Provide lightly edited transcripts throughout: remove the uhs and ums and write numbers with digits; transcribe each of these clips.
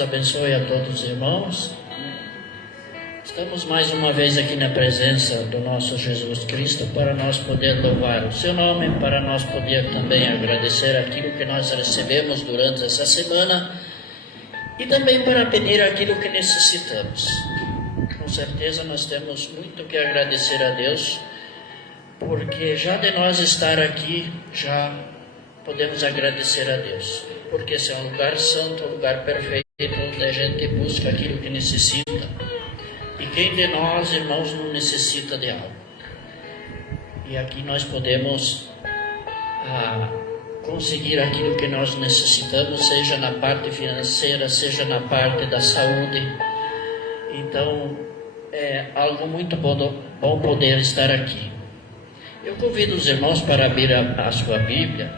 Deus abençoe a todos os irmãos. Estamos mais uma vez aqui na presença do nosso Jesus Cristo para nós poder louvar o seu nome, para nós poder também agradecer aquilo que nós recebemos durante essa semana e também para pedir aquilo que necessitamos. Com certeza nós temos muito que agradecer a Deus, porque já de nós estar aqui, já podemos agradecer a Deus, porque esse é um lugar santo, um lugar perfeito, onde a gente busca aquilo que necessita. E quem de nós, irmãos, não necessita de algo? E aqui nós podemos conseguir aquilo que nós necessitamos, seja na parte financeira, seja na parte da saúde. Então, é algo muito bom poder estar aqui. Eu convido os irmãos para abrir a sua Bíblia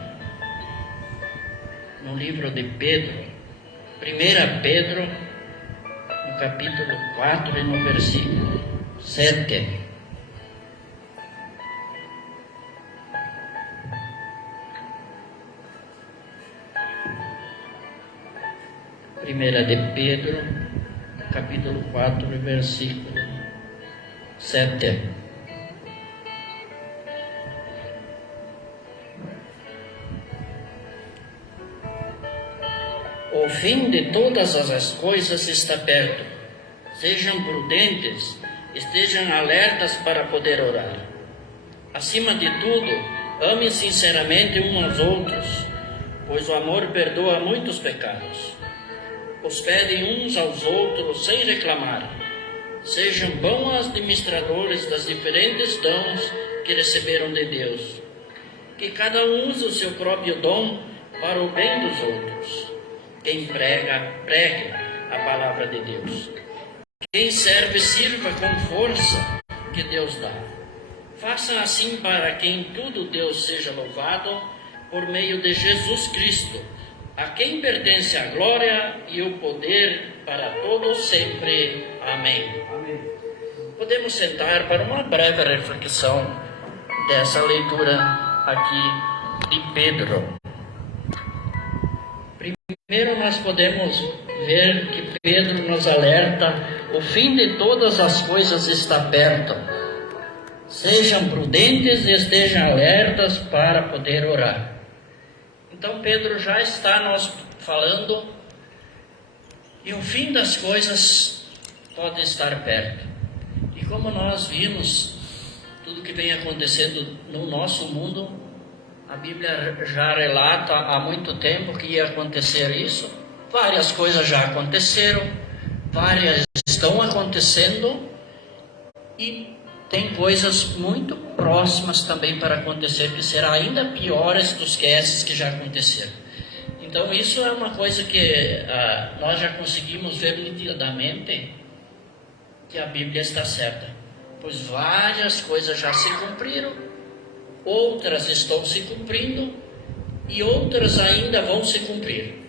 no livro de Pedro, 1 Pedro, no capítulo 4 e no versículo 7. Primeira de Pedro, capítulo 4, versículo 7. O fim de todas as coisas está perto. Sejam prudentes, estejam alertas para poder orar. Acima de tudo, amem sinceramente uns aos outros, pois o amor perdoa muitos pecados. Hospedem uns aos outros sem reclamar. Sejam bons administradores das diferentes dons que receberam de Deus. Que cada um use o seu próprio dom para o bem dos outros. Quem prega, pregue a palavra de Deus. Quem serve, sirva com força que Deus dá. Façam assim para que em tudo Deus seja louvado por meio de Jesus Cristo, a quem pertence a glória e o poder para todos sempre. Amém. Amém. Podemos sentar para uma breve reflexão dessa leitura aqui de Pedro. Primeiro nós podemos ver que Pedro nos alerta: o fim de todas as coisas está perto. Sejam prudentes e estejam alertas para poder orar. Então Pedro já está nos falando e o fim das coisas pode estar perto. E como nós vimos tudo que vem acontecendo no nosso mundo, a Bíblia já relata há muito tempo que ia acontecer isso. Várias coisas já aconteceram, várias estão acontecendo e tem coisas muito próximas também para acontecer, que serão ainda piores do que essas que já aconteceram. Então isso é uma coisa que nós já conseguimos ver nitidamente que a Bíblia está certa, pois várias coisas já se cumpriram, outras estão se cumprindo e outras ainda vão se cumprir.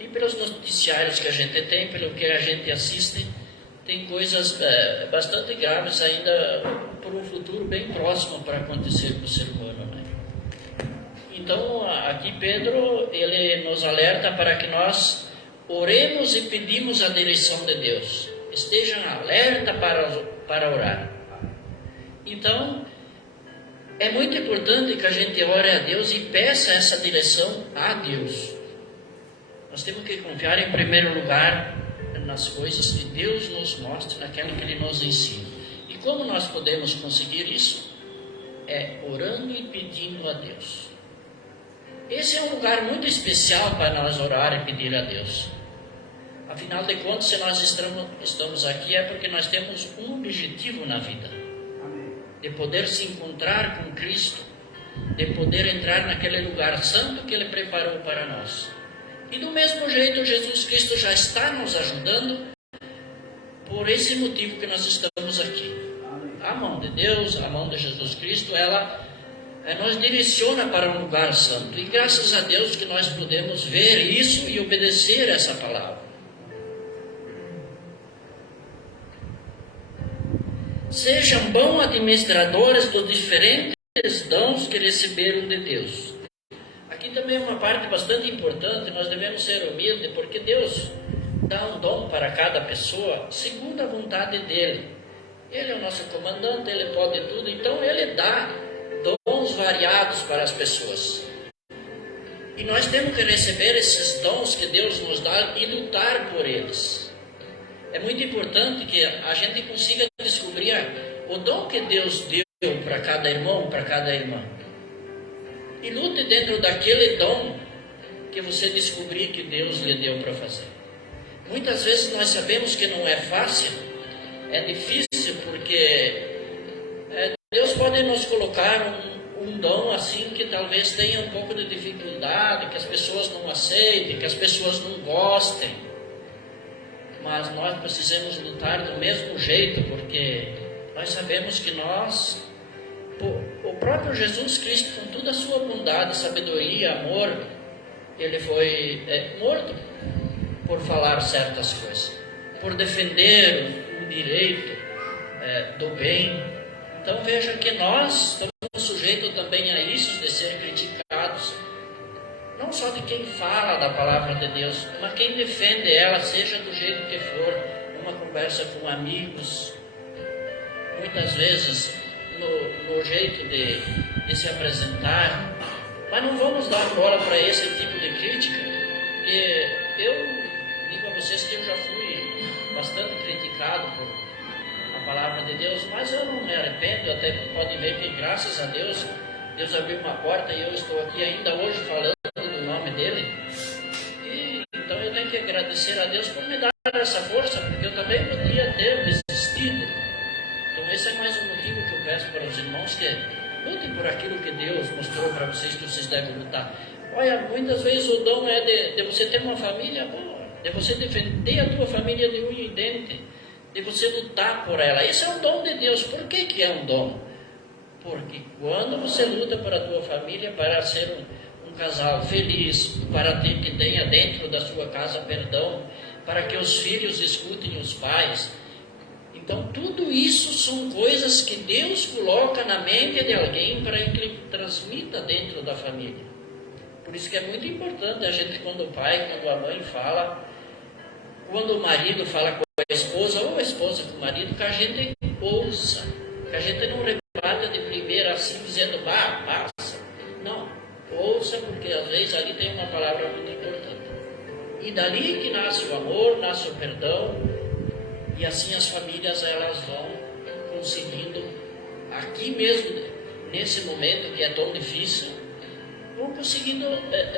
E pelos noticiários que a gente tem, pelo que a gente assiste, tem coisas bastante graves ainda por um futuro bem próximo para acontecer com o ser humano, né? Então aqui Pedro, ele nos alerta para que nós oremos e pedimos a direção de Deus. Estejam alerta para orar. Então é muito importante que a gente ore a Deus e peça essa direção a Deus. Nós temos que confiar em primeiro lugar nas coisas que Deus nos mostra, naquilo que Ele nos ensina. E como nós podemos conseguir isso? É orando e pedindo a Deus. Esse é um lugar muito especial para nós orar e pedir a Deus. Afinal de contas, se nós estamos aqui, é porque nós temos um objetivo na vida. De poder se encontrar com Cristo, de poder entrar naquele lugar santo que Ele preparou para nós. E do mesmo jeito, Jesus Cristo já está nos ajudando por esse motivo que nós estamos aqui. A mão de Deus, a mão de Jesus Cristo, ela nos direciona para um lugar santo. E graças a Deus que nós podemos ver isso e obedecer essa palavra. Sejam bons administradores dos diferentes dons que receberam de Deus. Aqui também é uma parte bastante importante, nós devemos ser humildes, porque Deus dá um dom para cada pessoa segundo a vontade dele. Ele é o nosso comandante, ele pode tudo, então ele dá dons variados para as pessoas. E nós temos que receber esses dons que Deus nos dá e lutar por eles. É muito importante que a gente consiga descobrir o dom que Deus deu para cada irmão, para cada irmã. E lute dentro daquele dom que você descobrir que Deus lhe deu para fazer. Muitas vezes nós sabemos que não é fácil, é difícil, porque Deus pode nos colocar um dom assim que talvez tenha um pouco de dificuldade, que as pessoas não aceitem, que as pessoas não gostem. Mas nós precisamos lutar do mesmo jeito, porque nós sabemos que o próprio Jesus Cristo, com toda a sua bondade, sabedoria, amor, ele foi morto por falar certas coisas, por defender o direito do bem. Então veja que nós estamos sujeitos também a isso, de ser criticados, não só de quem fala da palavra de Deus, mas quem defende ela, seja do jeito que for, uma conversa com amigos, muitas vezes no jeito de se apresentar. Mas não vamos dar bola para esse tipo de crítica, porque eu digo a vocês que eu já fui bastante criticado por a palavra de Deus, mas eu não me arrependo. Até pode ver que, graças a Deus, Deus abriu uma porta e eu estou aqui ainda hoje falando do nome dele. E então eu tenho que agradecer a Deus por me dar essa força, porque eu também poderia ter desistido. Então esse é mais um motivo que eu peço para os irmãos, que lutem por aquilo que Deus mostrou para vocês que vocês devem lutar. Olha, muitas vezes o dom é de você ter uma família boa, de você defender a tua família de unha e dente, de você lutar por ela. Esse é um dom de Deus. Por que é um dom? Porque quando você luta por a tua família, para ser um casal feliz, para que tenha dentro da sua casa perdão, para que os filhos escutem os pais, então tudo isso são coisas que Deus coloca na mente de alguém para que ele transmita dentro da família. Por isso que é muito importante a gente, quando o pai, quando a mãe fala, quando o marido fala com a esposa, ou a esposa com o marido, que a gente ouça, que a gente não rebata de primeira assim, dizendo, passa. Não, ouça, porque às vezes ali tem uma palavra muito importante. E dali que nasce o amor, nasce o perdão, e assim as famílias elas vão conseguindo, aqui mesmo, nesse momento que é tão difícil, vão conseguindo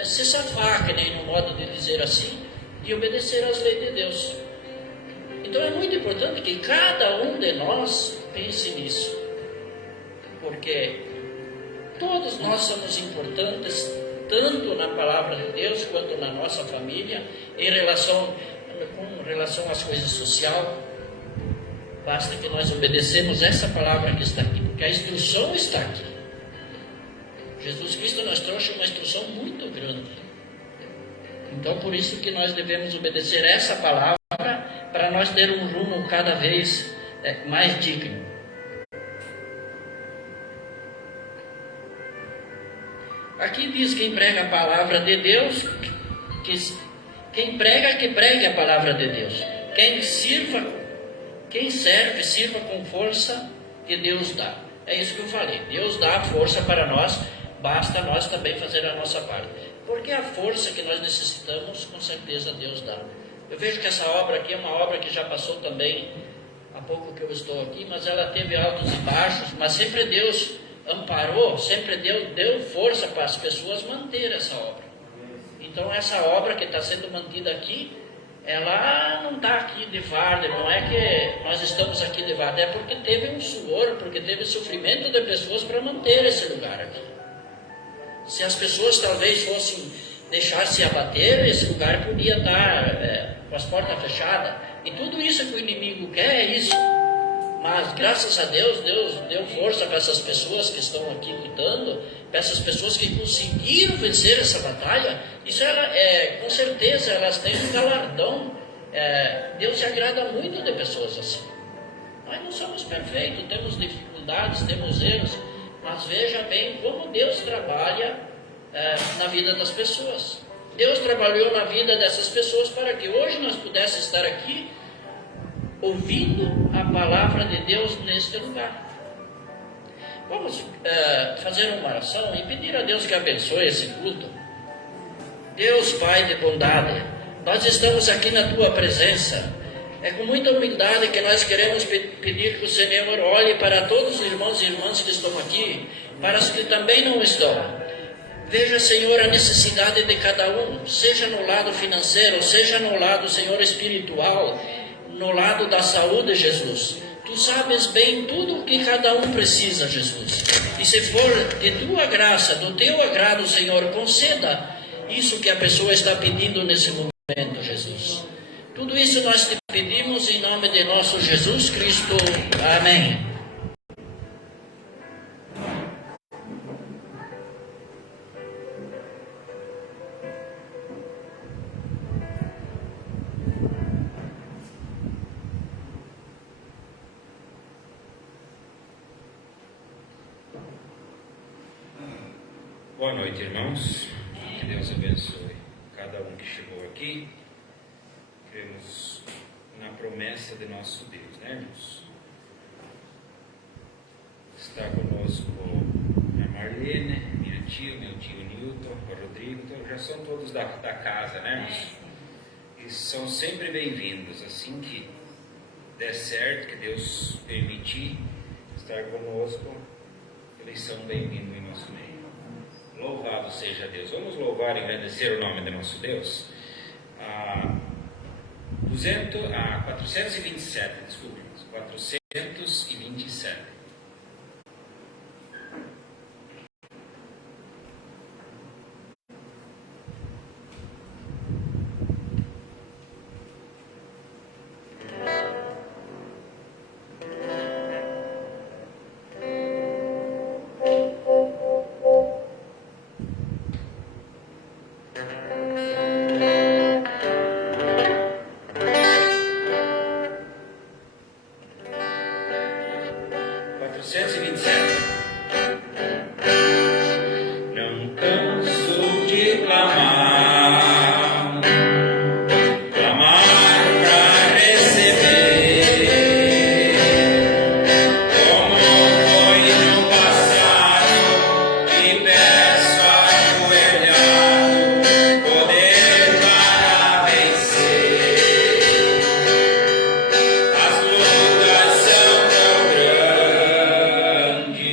se safar, que nem no modo de dizer assim, e obedecer às leis de Deus. Então é muito importante que cada um de nós pense nisso, porque todos nós somos importantes, tanto na palavra de Deus, quanto na nossa família, com relação às coisas sociais. Basta que nós obedecemos essa palavra que está aqui, porque a instrução está aqui. Jesus Cristo nos trouxe uma instrução muito grande. Então, por isso que nós devemos obedecer essa palavra, para nós ter um rumo cada vez mais digno. Aqui diz quem prega a palavra de Deus, quem prega, que pregue a palavra de Deus. Quem serve, sirva com força que Deus dá. É isso que eu falei. Deus dá a força para nós, basta nós também fazer a nossa parte. Porque a força que nós necessitamos, com certeza Deus dá. Eu vejo que essa obra aqui é uma obra que já passou também, há pouco que eu estou aqui, mas ela teve altos e baixos, mas sempre Deus amparou, sempre deu força para as pessoas manter essa obra. Então essa obra que está sendo mantida aqui, ela não está aqui de varda, não é que nós estamos aqui de varda, é porque teve um suor, porque teve sofrimento de pessoas para manter esse lugar aqui. Se as pessoas talvez fossem deixar-se abater, esse lugar podia estar com as portas fechadas. E tudo isso que o inimigo quer é isso. Mas graças a Deus, Deus deu força para essas pessoas que estão aqui lutando, para essas pessoas que conseguiram vencer essa batalha. Isso com certeza elas têm um galardão. Deus se agrada muito de pessoas assim. Nós não somos perfeitos, temos dificuldades, temos erros, mas veja bem como Deus trabalha na vida das pessoas. Deus trabalhou na vida dessas pessoas para que hoje nós pudéssemos estar aqui ouvindo a palavra de Deus neste lugar. Vamos fazer uma oração e pedir a Deus que abençoe esse culto. Deus Pai de bondade, nós estamos aqui na Tua presença. É com muita humildade que nós queremos pedir que o Senhor olhe para todos os irmãos e irmãs que estão aqui, para os que também não estão. Veja, Senhor, a necessidade de cada um, seja no lado financeiro, seja no lado, Senhor, espiritual, no lado da saúde, Jesus. Tu sabes bem tudo o que cada um precisa, Jesus. E se for de Tua graça, do Teu agrado, Senhor, conceda isso que a pessoa está pedindo nesse momento, Jesus. Tudo isso nós te pedimos em nome de nosso Jesus Cristo. Amém. Boa noite, irmãos. Que Deus abençoe cada um que chegou aqui. Cremos na promessa de nosso Deus, né, irmãos? Está conosco a Marlene, minha tia, meu tio Nilton, o Rodrigo, então já são todos da casa, né, irmãos? E são sempre bem-vindos. Assim que der certo, que Deus permitir estar conosco, eles são bem-vindos em nosso meio. Louvado seja Deus. Vamos louvar e agradecer o nome de nosso Deus. 427, desculpe, 427. Não canso de clamar, clamar para receber, como foi no passado, e peço ajoelhado poder para vencer. As lutas são tão grandes.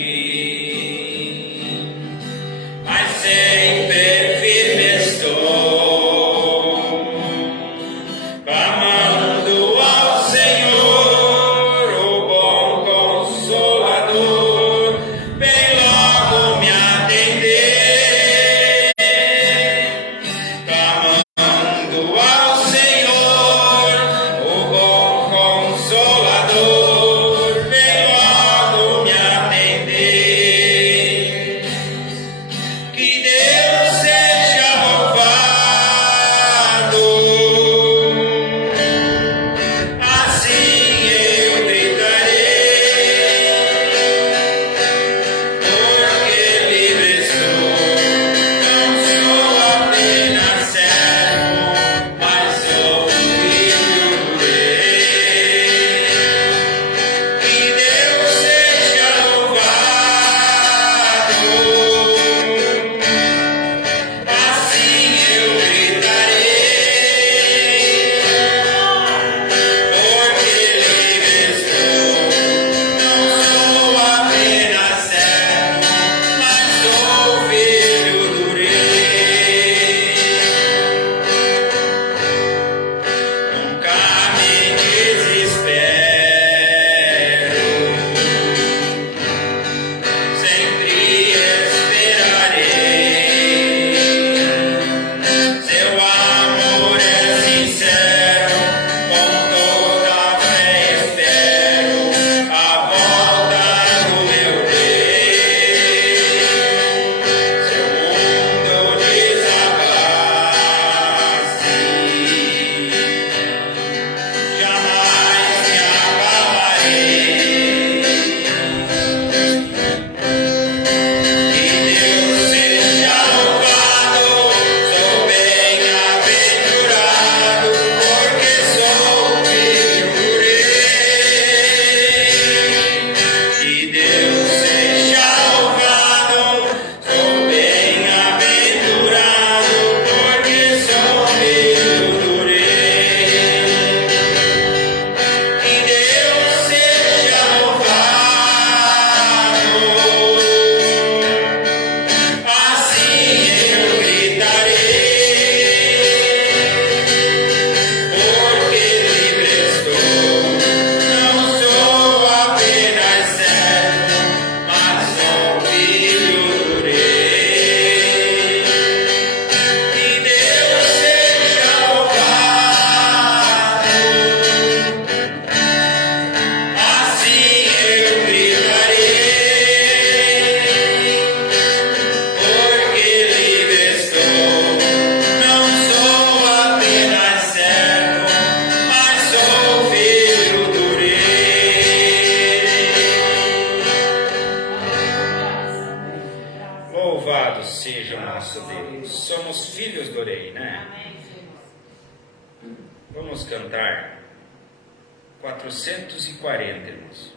nosso Deus. Somos filhos do Rei, né? Vamos cantar 440, irmãos.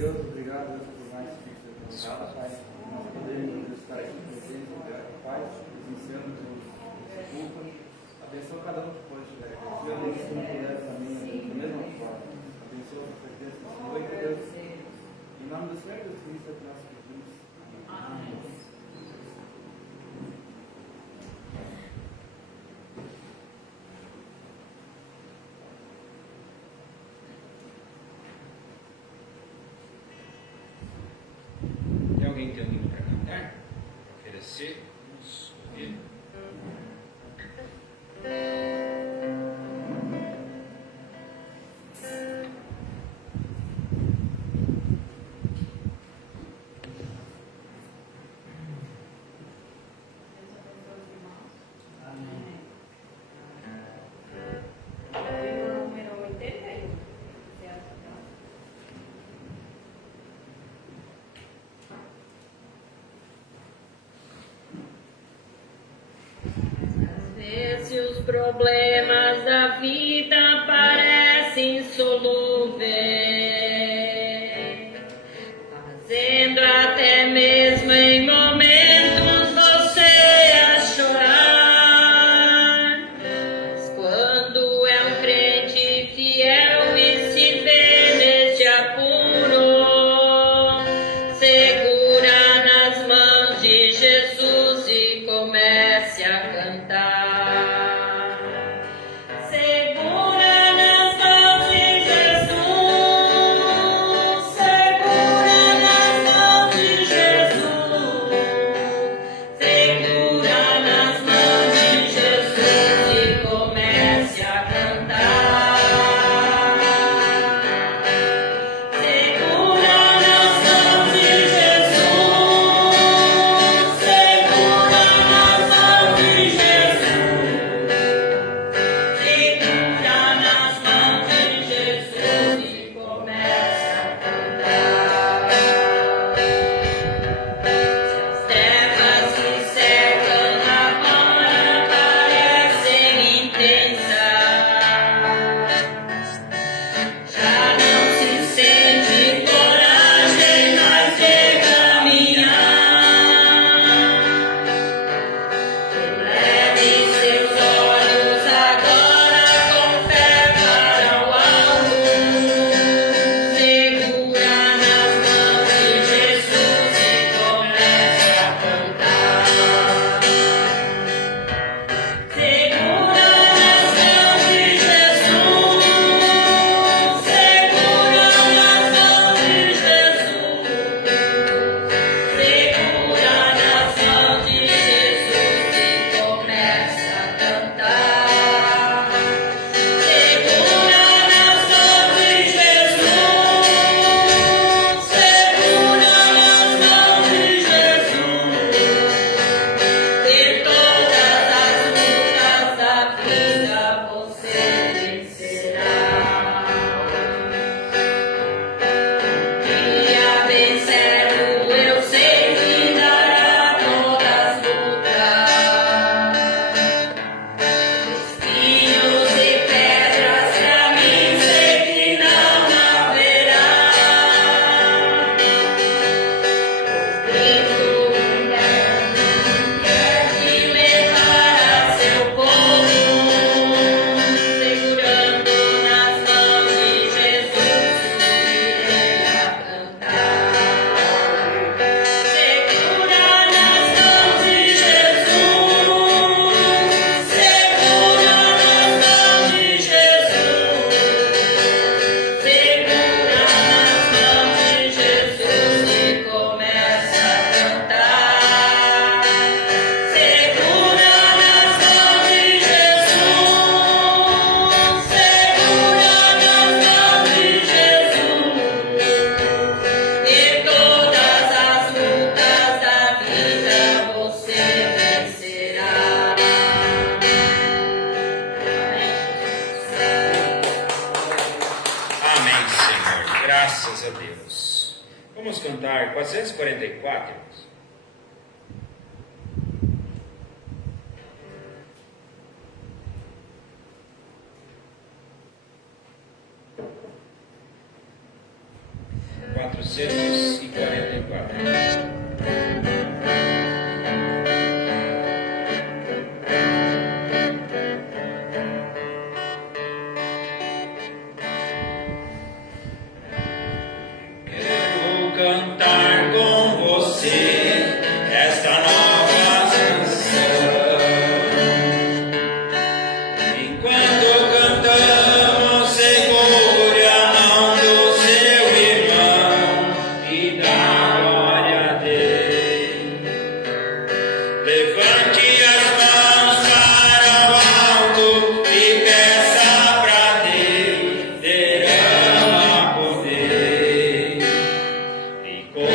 Deus, obrigado por mais que você tenha dado, Pai. Nós podemos estar aqui presentes, Pai, presenciando a culpa. Abençoa cada um que pode estiver aqui. Eu não estou mulher também, da mesma forma. Abençoa a presença dessa noite, Deus. Em nome do Senhor Jesus Cristo, é que nós pedimos. Amém. Alguém tem um hino para cantar? Para oferecer? Vamos ouvir. Se os problemas da vida parecem insolúveis, fazendo até mesmo em momentos você a chorar, mas quando é um crente fiel e se vê neste apuro, segura nas mãos de Jesus e comece a cantar. Ai, Senhor, graças a Deus. Vamos cantar 444, irmãos. Quatrocentos e 44. Quero cantar com você esta nova canção. Enquanto cantamos, segure a mão do seu irmão e dá glória a Deus. Levante as mãos para o alto e peça para Deus, derrama poder. E com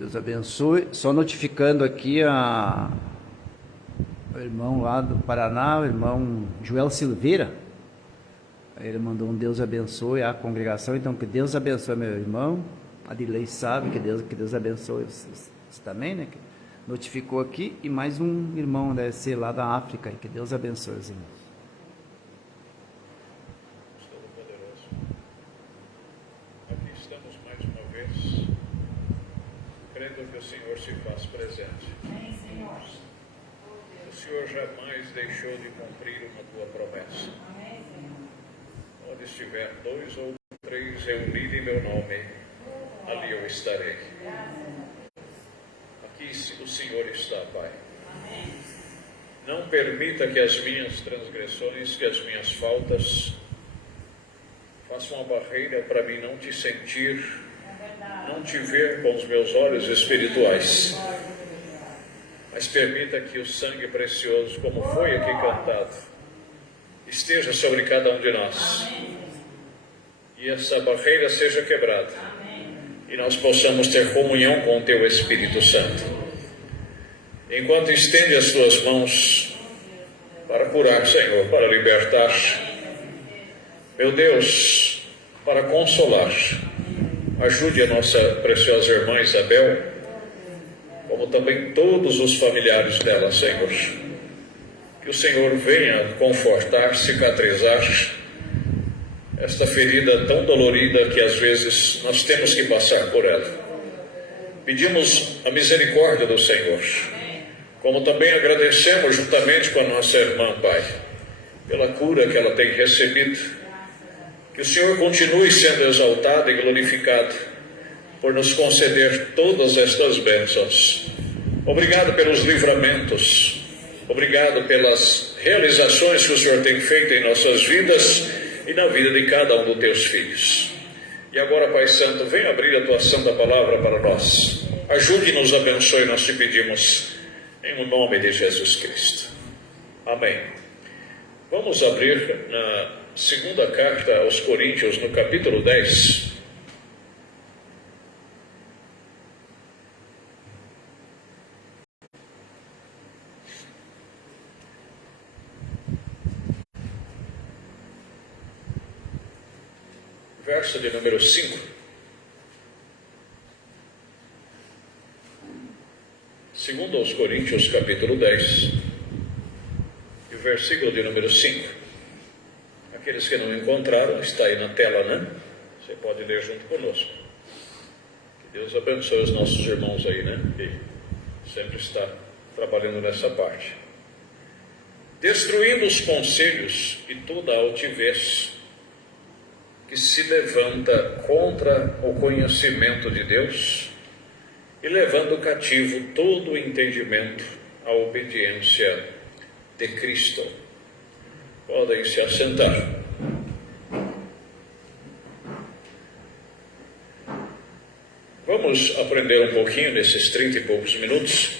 Deus abençoe. Só notificando aqui o irmão lá do Paraná, o irmão Joel Silveira. Ele mandou um Deus abençoe a congregação. Então, que Deus abençoe meu irmão. A Dilei sabe que Deus abençoe vocês também, né? Que notificou aqui. E mais um irmão, deve ser lá da África. Que Deus abençoe os irmãos. Aqui estamos mais uma vez, crendo que o Senhor se faz presente. O Senhor jamais deixou de cumprir uma tua promessa. Onde estiver 2 ou 3 reunidos em meu nome, ali eu estarei. Aqui o Senhor está, Pai. Não permita que as minhas transgressões, que as minhas faltas façam uma barreira para mim não te sentir, não te ver com os meus olhos espirituais. Mas permita que o sangue precioso, como foi aqui cantado, esteja sobre cada um de nós. E essa barreira seja quebrada. E nós possamos ter comunhão com o Teu Espírito Santo. Enquanto estende as Tuas mãos para curar, Senhor, para libertar, meu Deus, para consolar, ajude a nossa preciosa irmã Isabel, como também todos os familiares dela, Senhor. Que o Senhor venha confortar, cicatrizar esta ferida tão dolorida que às vezes nós temos que passar por ela. Pedimos a misericórdia do Senhor, como também agradecemos juntamente com a nossa irmã, Pai, pela cura que ela tem recebido. Que o Senhor continue sendo exaltado e glorificado por nos conceder todas estas bênçãos. Obrigado pelos livramentos, obrigado pelas realizações que o Senhor tem feito em nossas vidas e na vida de cada um dos teus filhos. E agora, Pai Santo, vem abrir a tua santa palavra para nós. Ajude-nos, abençoe, nós te pedimos, em nome de Jesus Cristo. Amém. Vamos abrir na segunda carta aos Coríntios, no capítulo 10. Verso de número 5. Segundo aos Coríntios, capítulo 10, e o versículo de número 5. Aqueles que não encontraram, está aí na tela, né? Você pode ler junto conosco. Que Deus abençoe os nossos irmãos aí, né? Que sempre está trabalhando nessa parte. Destruindo os conselhos e toda a altivez que se levanta contra o conhecimento de Deus, e levando cativo todo o entendimento à obediência de Cristo. Podem se assentar. Vamos aprender um pouquinho nesses 30 e poucos minutos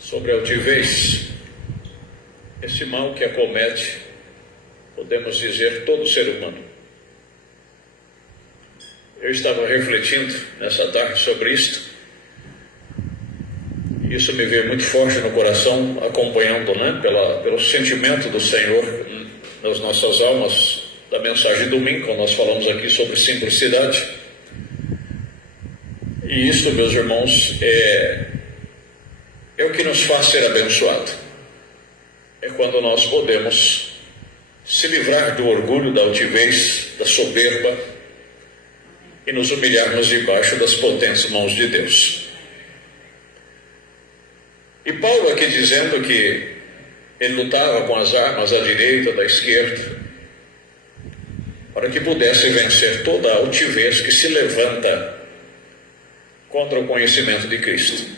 sobre a altivez, esse mal que acomete, podemos dizer, todo ser humano. Eu estava refletindo nessa tarde sobre isto, e isso me veio muito forte no coração, acompanhando, né, pelo sentimento do Senhor nas nossas almas, da mensagem de domingo, quando nós falamos aqui sobre simplicidade. E isso, meus irmãos, é o que nos faz ser abençoado. É quando nós podemos se livrar do orgulho, da altivez, da soberba, e nos humilharmos debaixo das potentes mãos de Deus. E Paulo aqui dizendo que ele lutava com as armas à direita, da esquerda, para que pudesse vencer toda a altivez que se levanta contra o conhecimento de Cristo.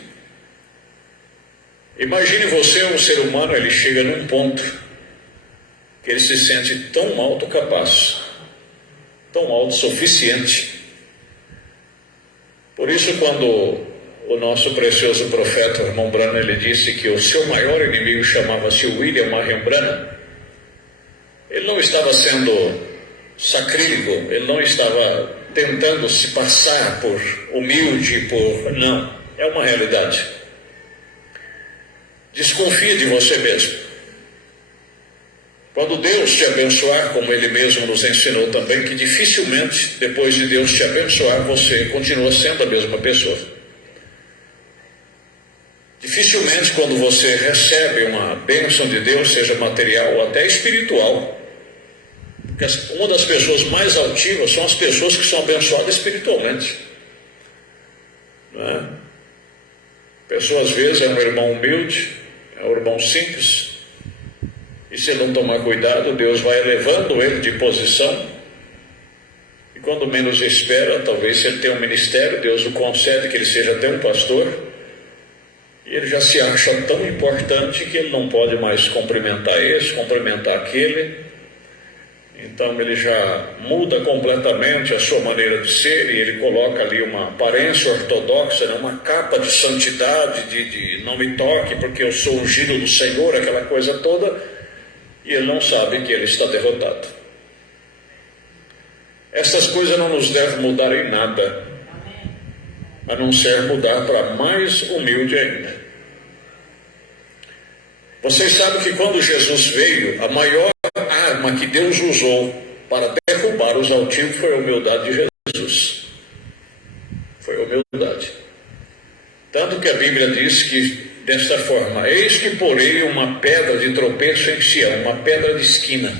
Imagine você, um ser humano, ele chega num ponto que ele se sente tão autocapaz, tão autossuficiente. Por isso, quando o nosso precioso profeta, o irmão Branham, ele disse que o seu maior inimigo chamava-se William Marion Branham, ele não estava sendo sacrílego, ele não estava tentando se passar por humilde, Não, é uma realidade. Desconfie de você mesmo. Quando Deus te abençoar, como Ele mesmo nos ensinou também, que dificilmente, depois de Deus te abençoar, você continua sendo a mesma pessoa. Dificilmente, quando você recebe uma bênção de Deus, seja material ou até espiritual, porque uma das pessoas mais altivas são as pessoas que são abençoadas espiritualmente. Não é? A pessoa, às vezes, é um irmão humilde, é um irmão simples, e se ele não tomar cuidado, Deus vai elevando ele de posição, e quando menos espera, talvez se ele tem um ministério, Deus o concede que ele seja até um pastor, e ele já se acha tão importante que ele não pode mais cumprimentar esse, cumprimentar aquele. Então ele já muda completamente a sua maneira de ser, e ele coloca ali uma aparência ortodoxa, né? Uma capa de santidade, de não me toque porque eu sou ungido do Senhor, aquela coisa toda, e ele não sabe que ele está derrotado. Essas coisas não nos devem mudar em nada, a não ser mudar para mais humilde ainda. Vocês sabem que quando Jesus veio, a maior arma que Deus usou para derrubar os altivos foi a humildade de Jesus. Foi a humildade. Tanto que a Bíblia diz que, desta forma, eis que porei uma pedra de tropeço em Sião, uma pedra de esquina,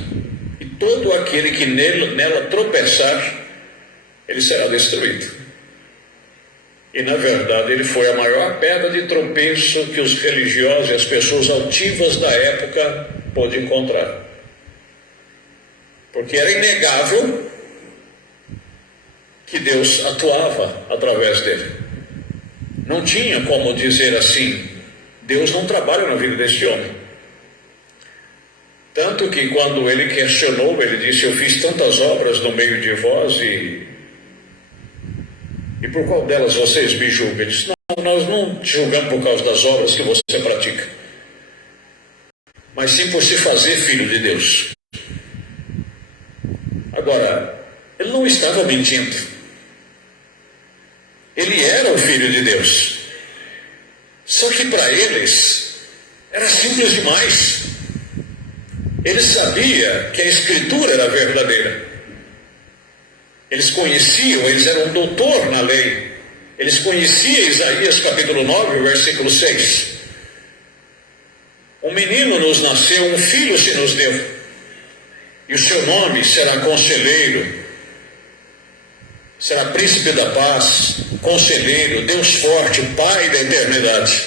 e todo aquele que nela tropeçar, ele será destruído. E na verdade ele foi a maior pedra de tropeço que os religiosos e as pessoas altivas da época pôde encontrar. Porque era inegável que Deus atuava através dele. Não tinha como dizer assim, Deus não trabalha na vida deste homem. Tanto que quando ele questionou, ele disse, eu fiz tantas obras no meio de vós e por qual delas vocês me julgam? Ele disse, não, nós não te julgamos por causa das obras que você pratica, mas sim por se fazer filho de Deus. Agora, ele não estava mentindo. Ele era o filho de Deus. Só que para eles era simples demais. Eles sabiam que a Escritura era verdadeira. Eles conheciam, eles eram doutor na lei. Eles conheciam Isaías capítulo 9, versículo 6. Um menino nos nasceu, um filho se nos deu, e o seu nome será Conselheiro, será Príncipe da Paz, Conselheiro, Deus Forte, Pai da Eternidade.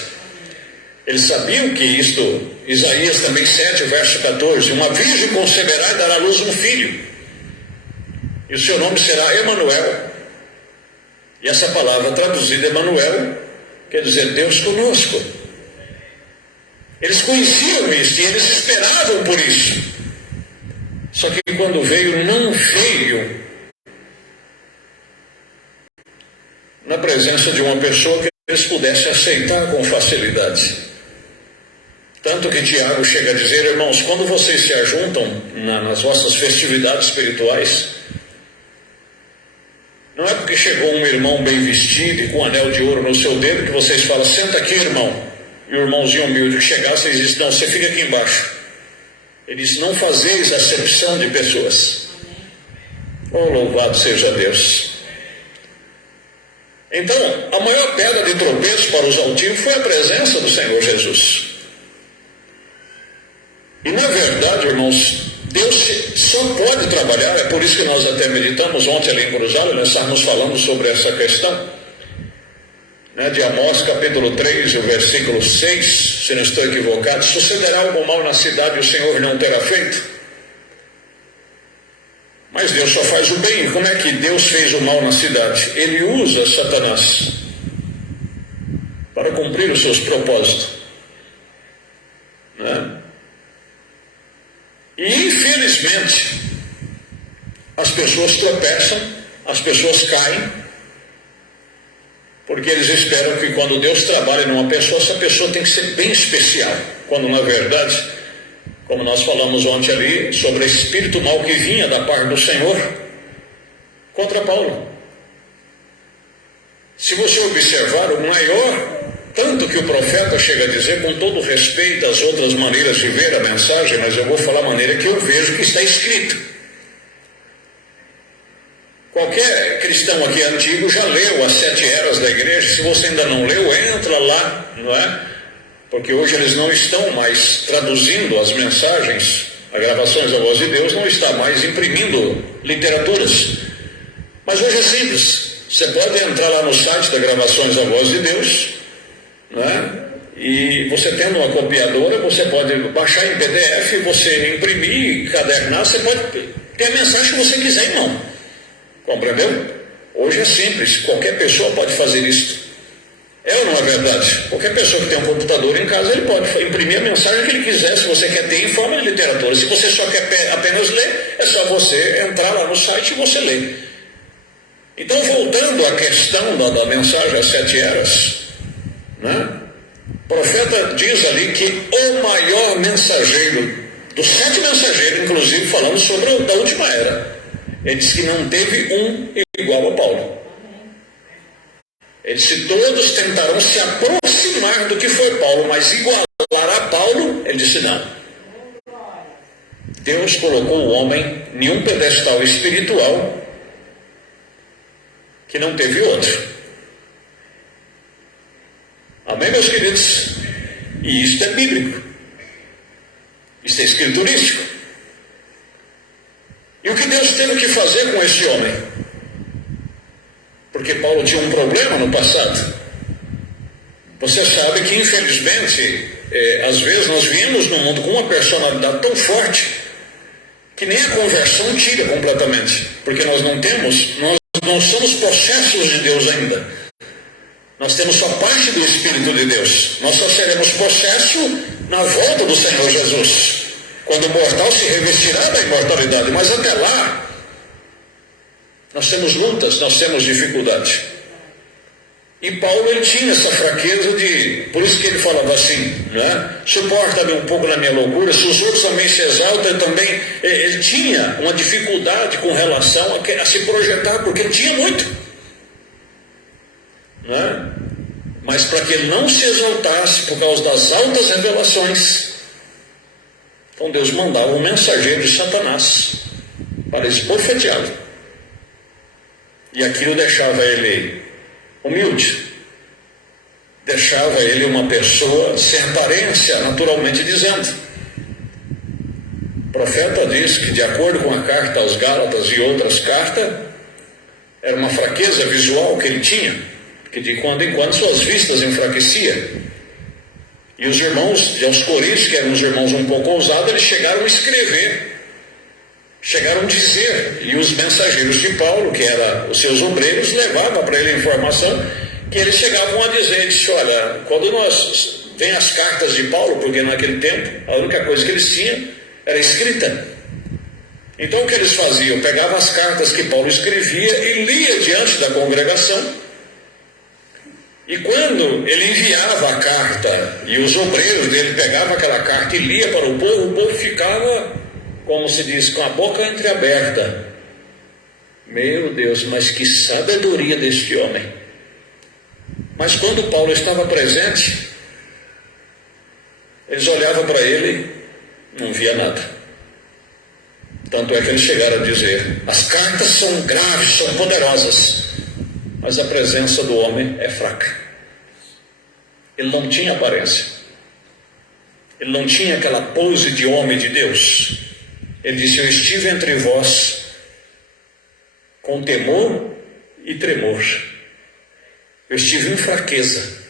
Eles sabiam que isto, Isaías também 7, verso 14, uma virgem conceberá e dará à luz um filho, e o seu nome será Emanuel. E essa palavra traduzida Emanuel quer dizer Deus conosco. Eles conheciam isso e eles esperavam por isso. Só que quando veio, não veio na presença de uma pessoa que eles pudessem aceitar com facilidade. Tanto que Tiago chega a dizer, irmãos, quando vocês se ajuntam nas vossas festividades espirituais, não é porque chegou um irmão bem vestido e com um anel de ouro no seu dedo que vocês falam, senta aqui, irmão. E o irmãozinho humilde que chegasse, ele disse, não, você fica aqui embaixo. Ele disse, não fazeis acepção de pessoas. Oh, louvado seja Deus. Então, a maior pedra de tropeço para os altivos foi a presença do Senhor Jesus. E na verdade, irmãos, Deus só pode trabalhar, é por isso que nós até meditamos ontem ali em Cruzado, nós estávamos falando sobre essa questão, né, de Amós capítulo 3, o versículo 6, se não estou equivocado, sucederá algo mal na cidade e o Senhor não terá feito? Mas Deus só faz o bem. Como é que Deus fez o mal na cidade? Ele usa Satanás para cumprir os seus propósitos, né? E infelizmente as pessoas tropeçam, as pessoas caem, porque eles esperam que quando Deus trabalha numa pessoa, essa pessoa tem que ser bem especial, quando na verdade, como nós falamos ontem ali, sobre o espírito mau que vinha da parte do Senhor contra Paulo. Se você observar, o maior, tanto que o profeta chega a dizer, com todo respeito às outras maneiras de ver a mensagem, mas eu vou falar a maneira que eu vejo que está escrito. Qualquer cristão aqui antigo já leu as 7 eras da igreja. Se você ainda não leu, entra lá, não é? Porque hoje eles não estão mais traduzindo as mensagens, as gravações da voz de Deus, não está mais imprimindo literaturas. Mas hoje é simples. Você pode entrar lá no site da Gravações da Voz de Deus, né? E você tendo uma copiadora, você pode baixar em PDF, você imprimir, encadernar, você pode ter a mensagem que você quiser em mão. Compreendeu? Hoje é simples, qualquer pessoa pode fazer isso. É ou não é verdade? Qualquer pessoa que tem um computador em casa, ele pode imprimir a mensagem que ele quiser. Se você quer ter em forma de literatura, se você só quer apenas ler, é só você entrar lá no site e você lê. Então, voltando à questão da mensagem às 7 eras, né? O profeta diz ali que o maior mensageiro, dos 7 mensageiros, inclusive falando sobre a última era, ele disse que não teve um igual a Paulo. Ele disse: todos tentarão se aproximar do que foi Paulo, mas igualar a Paulo, ele disse não. Deus colocou o homem em um pedestal espiritual que não teve outro. Amém, meus queridos? E isto é bíblico. Isso é escriturístico. E o que Deus teve que fazer com esse homem? Porque Paulo tinha um problema no passado. Você sabe que, infelizmente, às vezes nós viemos no mundo com uma personalidade tão forte que nem a conversão tira completamente. Porque nós não somos possessos de Deus ainda. Nós temos só parte do Espírito de Deus. Nós só seremos possesso na volta do Senhor Jesus, quando o mortal se revestirá da imortalidade. Mas até lá, nós temos lutas, nós temos dificuldade. E Paulo, ele tinha essa fraqueza por isso que ele falava assim, né? Suporta-me um pouco na minha loucura. Se os outros também se exaltam, também. Ele tinha uma dificuldade com relação a se projetar, porque ele tinha muito, né? Mas para que ele não se exaltasse por causa das altas revelações, então Deus mandava um mensageiro de Satanás para esbofeteá-lo. E aquilo deixava ele humilde, deixava ele uma pessoa sem aparência, naturalmente dizendo. O profeta diz que, de acordo com a carta aos Gálatas e outras cartas, era uma fraqueza visual que ele tinha, que de quando em quando suas vistas enfraqueciam. E os irmãos, aos Coríntios, que eram os irmãos um pouco ousados, eles chegaram a escrever, chegaram a dizer, e os mensageiros de Paulo, que eram os seus obreiros, levavam para ele a informação, que eles chegavam a dizer, disse, olha, quando vem as cartas de Paulo, porque naquele tempo a única coisa que eles tinham era escrita. Então o que eles faziam? Pegavam as cartas que Paulo escrevia e lia diante da congregação. E quando ele enviava a carta e os obreiros dele pegavam aquela carta e lia para o povo ficava, como se diz, com a boca entreaberta. Meu Deus, mas que sabedoria deste homem. Mas quando Paulo estava presente, eles olhavam para ele, não via nada. Tanto é que eles chegaram a dizer, as cartas são graves, são poderosas, mas a presença do homem é fraca. Ele não tinha aparência. Ele não tinha aquela pose de homem de Deus. Ele disse, eu estive entre vós com temor e tremor. Eu estive em fraqueza.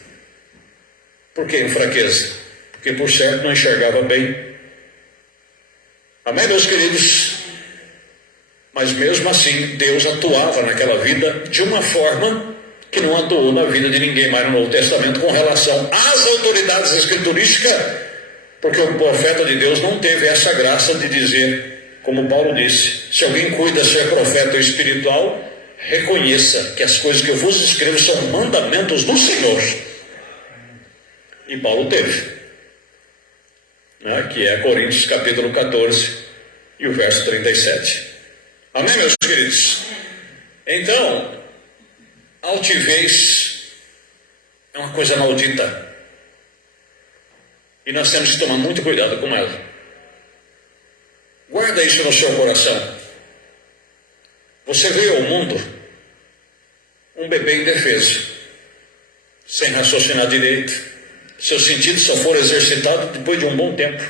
Por que em fraqueza? Porque por certo não enxergava bem. Amém, meus queridos? Mas mesmo assim, Deus atuava naquela vida de uma forma que não atuou na vida de ninguém mais no Novo Testamento com relação às autoridades escriturísticas, porque o profeta de Deus não teve essa graça de dizer, como Paulo disse, se alguém cuida ser profeta espiritual, reconheça que as coisas que eu vos escrevo são mandamentos do Senhor. E Paulo teve, né, que é Coríntios capítulo 14 e o verso 37. Amém, meus queridos? Então, altivez É uma coisa maldita. E nós temos que tomar muito cuidado com ela. Guarda isso no seu coração. Você veio ao mundo um bebê indefeso, sem raciocinar direito. Seus sentidos só foram exercitados depois de um bom tempo.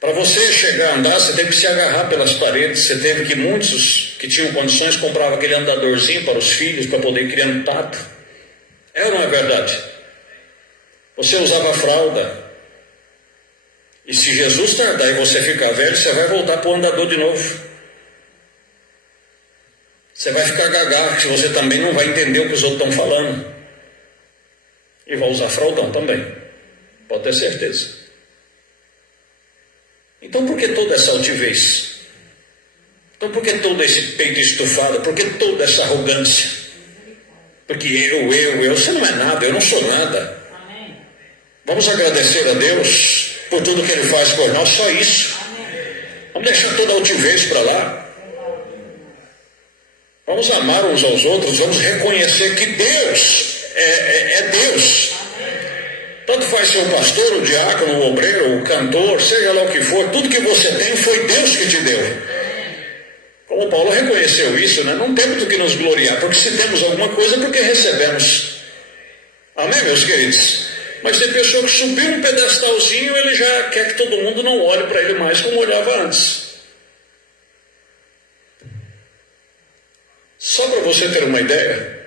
Para você chegar a andar, você teve que se agarrar pelas paredes. Você teve que, muitos que tinham condições, compravam aquele andadorzinho para os filhos, para poder ir criando tato. É ou não é verdade? Você usava fralda. E se Jesus tardar e você ficar velho, você vai voltar para o andador de novo. Você vai ficar gaga, que você também não vai entender o que os outros estão falando. E vai usar fraldão também. Pode ter certeza. Então por que toda essa altivez? Então por que todo esse peito estufado? Por que toda essa arrogância? Porque eu, você não é nada, eu não sou nada. Vamos agradecer a Deus por tudo que Ele faz por nós, só isso. Vamos deixar toda a altivez para lá. Vamos amar uns aos outros, vamos reconhecer que Deus é Deus. Tanto faz ser o pastor, o diácono, o obreiro, o cantor, seja lá o que for, tudo que você tem foi Deus que te deu. Como Paulo reconheceu isso, né? Não temos do que nos gloriar, porque se temos alguma coisa é porque recebemos. Amém, meus queridos? Mas tem pessoa que subiu um pedestalzinho, ele já quer que todo mundo não olhe para ele mais como olhava antes. Só para você ter uma ideia,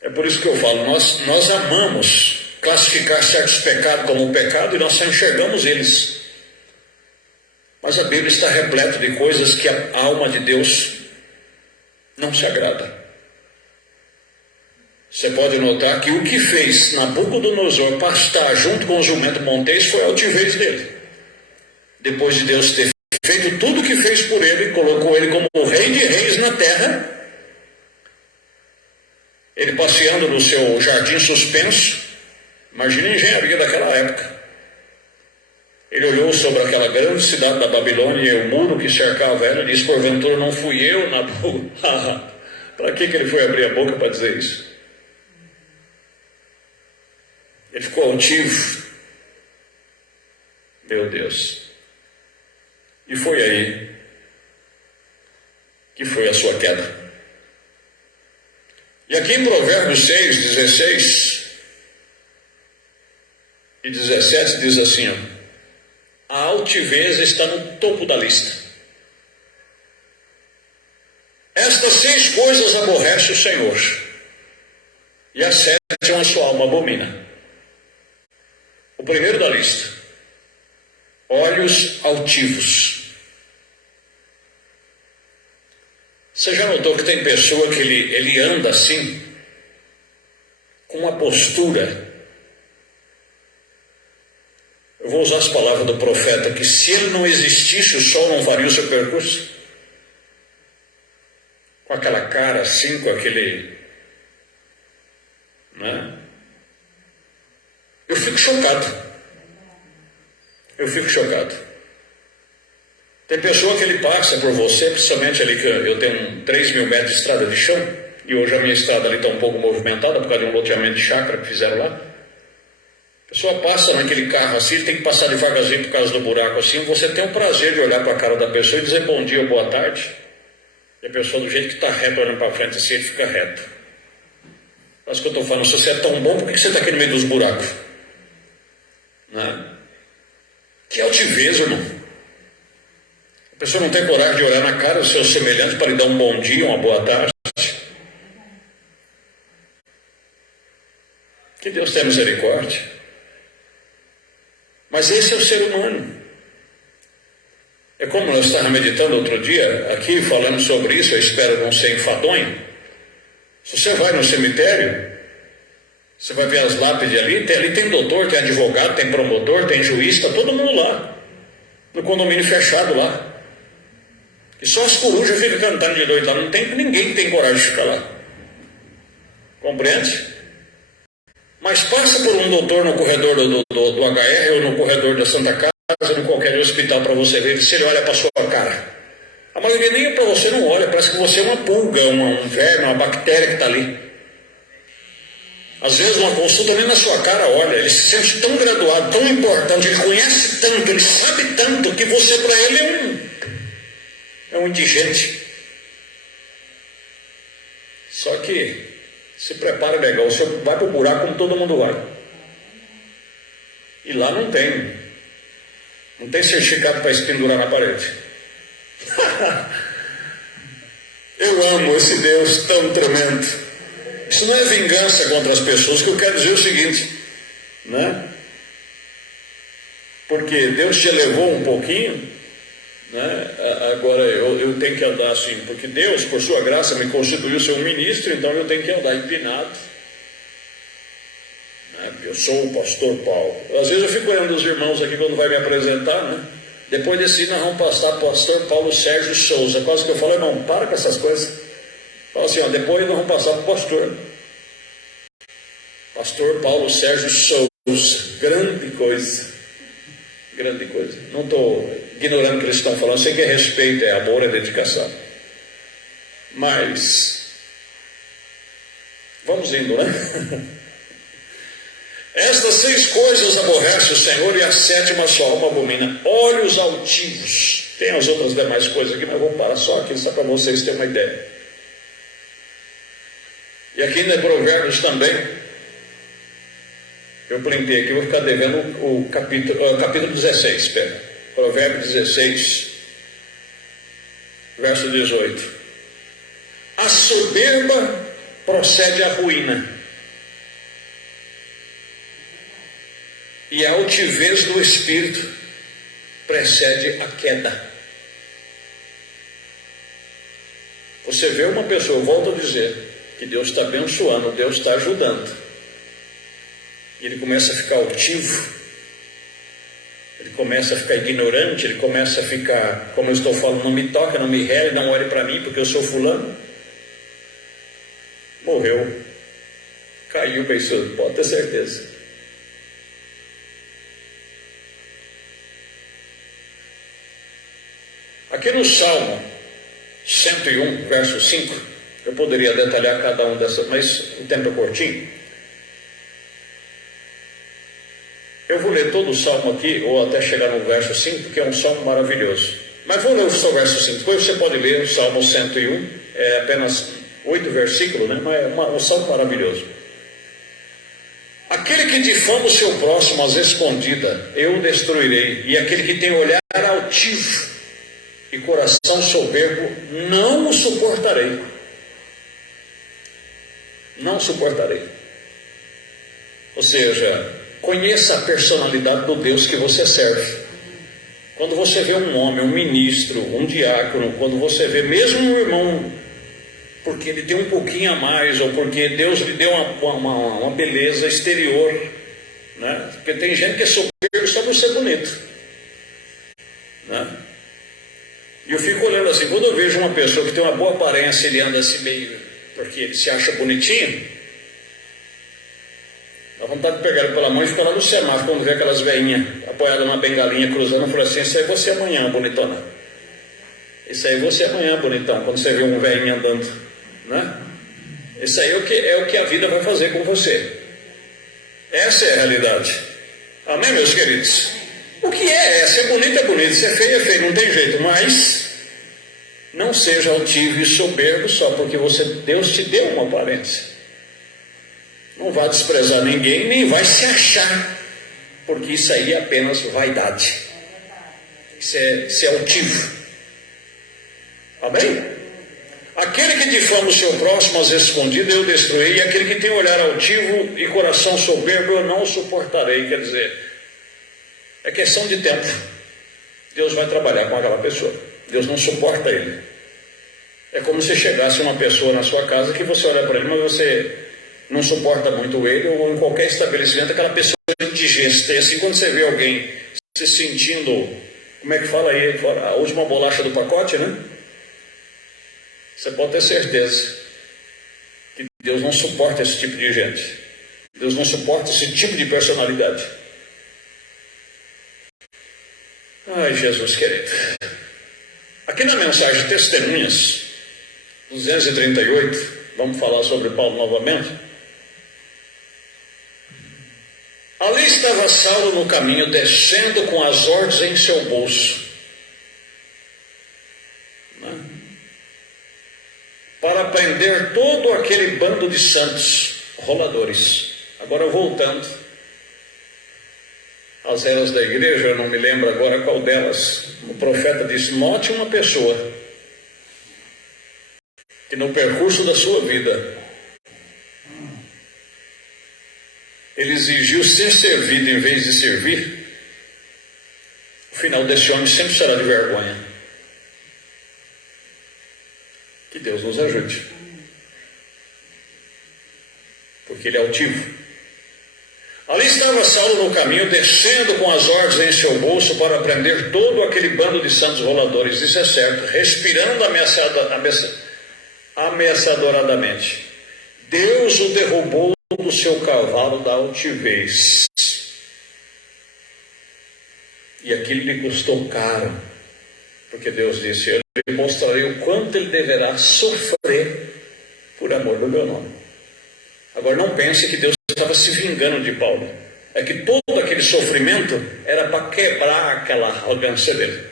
é por isso que eu falo, nós amamos classificar certos pecados como pecado e nós só enxergamos eles. Mas a Bíblia está repleta de coisas que a alma de Deus não se agrada. Você pode notar que o que fez Nabucodonosor pastar junto com o jumento montês foi a altivez dele. Depois de Deus ter feito tudo o que fez por ele, colocou ele como o rei de reis na terra, ele passeando no seu jardim suspenso. Imagina a engenharia daquela época. Ele olhou sobre aquela grande cidade da Babilônia e o muro que cercava ela e disse: porventura não fui eu, Nabu? Para que ele foi abrir a boca para dizer isso? Ele ficou altivo. Meu Deus. E foi aí que foi a sua queda. E aqui em Provérbios 6, 16 e 17 diz assim, ó: a altivez está no topo da lista. Estas 6 coisas aborrece o Senhor, e a 7ª a sua alma abomina. O primeiro da lista: olhos altivos. Você já notou que tem pessoa que ele anda assim, com uma postura? Eu vou usar as palavras do profeta, que se ele não existisse, o sol não faria o seu percurso. Com aquela cara assim, com aquele... né? Eu fico chocado. Eu fico chocado. Tem pessoa que ele passa por você, principalmente ali que eu tenho 3.000 metros de estrada de chão, e hoje a minha estrada ali está um pouco movimentada por causa de um loteamento de chácara que fizeram lá. A pessoa passa naquele carro assim, ele tem que passar devagarzinho por causa do buraco assim, você tem o prazer de olhar para a cara da pessoa e dizer bom dia, boa tarde, e a pessoa do jeito que está reto olhando para frente assim, ele fica reto. Mas o que eu estou falando, se você é tão bom, por que você está aqui no meio dos buracos? Né? Que altivez, irmão. A pessoa não tem coragem de olhar na cara do seu semelhante para lhe dar um bom dia, uma boa tarde. Que Deus tenha misericórdia. Mas esse é o ser humano. É como nós estávamos meditando outro dia, aqui falando sobre isso, eu espero não ser enfadonho. Se você vai no cemitério, você vai ver as lápides ali tem doutor, tem advogado, tem promotor, tem juiz, está todo mundo lá. No condomínio fechado lá. E só as corujas ficam cantando de doido lá, não tem ninguém que tem coragem de ficar lá. Compreende? Mas passa por um doutor no corredor do HR ou no corredor da Santa Casa, em qualquer hospital, para você ver se ele olha para a sua cara. A maioria nem para você não olha, parece que você é uma pulga, um verme, uma bactéria que está ali. Às vezes uma consulta nem na sua cara olha, ele se sente tão graduado, tão importante, ele conhece tanto, ele sabe tanto, que você para ele é um indigente. Só que se prepare legal, você vai para o buraco como todo mundo vai. E lá não tem certificado para se pendurar na parede. Eu amo esse Deus tão tremendo. Isso não é vingança contra as pessoas, que eu quero dizer o seguinte, né? Porque Deus te elevou um pouquinho, né? Agora eu tenho que andar assim, porque Deus, por sua graça, me constituiu seu ministro, então eu tenho que andar empinado. Eu sou o pastor Paulo. Às vezes eu fico olhando os irmãos aqui quando vai me apresentar, né? Depois desse nós vamos passar para o pastor Paulo Sérgio Souza. Quase que eu falo, irmão, para com essas coisas. Fala assim, ó, depois nós vamos passar para o pastor. Pastor Paulo Sérgio Souza. Grande coisa. Grande coisa. Não estou ignorando o que eles estão falando. Sei que é respeito, é amor, é dedicação. Mas vamos indo, né? Estas 6 coisas aborrece o Senhor, e a 7ª sua alma abomina: olhos altivos. Tem as outras demais coisas aqui, mas vou parar só aqui, só para vocês terem uma ideia. E aqui ainda é Provérbios também. Eu plantei aqui, vou ficar devendo o capítulo 16, espera. Provérbios 16, verso 18. A soberba procede à ruína, e a altivez do espírito precede a queda. Você vê uma pessoa, eu volto a dizer, que Deus está abençoando, Deus está ajudando, e ele começa a ficar altivo, ele começa a ficar ignorante, ele começa a ficar, como eu estou falando, não me toca, não me rele, não olhe para mim porque eu sou fulano. Morreu, caiu beiçudo, pode ter certeza. Aqui no Salmo 101, verso 5, eu poderia detalhar cada um dessas, mas o tempo é curtinho. Eu vou ler todo o Salmo aqui, ou até chegar no verso 5, porque é um Salmo maravilhoso. Mas vou ler só o verso 5, depois você pode ler o Salmo 101, é apenas 8 versículos, né? Mas é um Salmo maravilhoso. Aquele que difama o seu próximo às escondidas, eu destruirei, e aquele que tem olhar altivo e coração soberbo, não o suportarei. Não suportarei. Ou seja, conheça a personalidade do Deus que você serve. Quando você vê um homem, um ministro, um diácono, quando você vê mesmo um irmão, porque ele tem um pouquinho a mais, ou porque Deus lhe deu uma beleza exterior, né? Porque tem gente que é soberbo só por ser bonito, né? E eu fico olhando assim, quando eu vejo uma pessoa que tem uma boa aparência, ele anda assim meio, porque ele se acha bonitinho, dá vontade de pegar ele pela mão e ficar lá no semáforo, quando vê aquelas veinhas apoiadas numa bengalinha cruzando, eu falo assim, isso aí é você amanhã, bonitona. Isso aí é você amanhã, bonitão, quando você vê um velhinho andando, né? Isso aí é o que a vida vai fazer com você. Essa é a realidade. Amém, meus queridos? O que é? Ser bonito é bonito, ser feio é feio, não tem jeito, mas não seja altivo e soberbo só porque Deus te deu uma aparência. Não vai desprezar ninguém, nem vai se achar, porque isso aí é apenas vaidade. Isso é altivo. Amém? Aquele que difama o seu próximo às escondidas, eu destruirei, e aquele que tem olhar altivo e coração soberbo, eu não suportarei. Quer dizer, é questão de tempo. Deus vai trabalhar com aquela pessoa. Deus não suporta ele. É como se chegasse uma pessoa na sua casa que você olha para ele, mas você não suporta muito ele, ou em qualquer estabelecimento, aquela pessoa é indigesta. E assim, quando você vê alguém se sentindo, como é que fala aí, a última bolacha do pacote, né? Você pode ter certeza que Deus não suporta esse tipo de gente. Deus não suporta esse tipo de personalidade. Ai, Jesus querido. Aqui na mensagem Testemunhas 238, vamos falar sobre Paulo novamente. Ali estava Saulo no caminho, descendo com as ordens em seu bolso, né? Para prender todo aquele bando de santos roladores. Agora voltando às eras da igreja, eu não me lembro agora qual delas, o profeta disse: note uma pessoa que no percurso da sua vida ele exigiu ser servido em vez de servir. O final desse homem sempre será de vergonha. Que Deus nos ajude, porque ele é altivo. Ali estava Saulo no caminho, descendo com as ordens em seu bolso para prender todo aquele bando de santos roladores. Isso é certo. Respirando ameaçadoradamente. Deus o derrubou do seu cavalo da altivez. E aquilo lhe custou caro, porque Deus disse: eu lhe mostrarei o quanto ele deverá sofrer por amor do meu nome. Agora não pense que Deus estava se vingando de Paulo. É que todo aquele sofrimento era para quebrar aquela arrogância dele.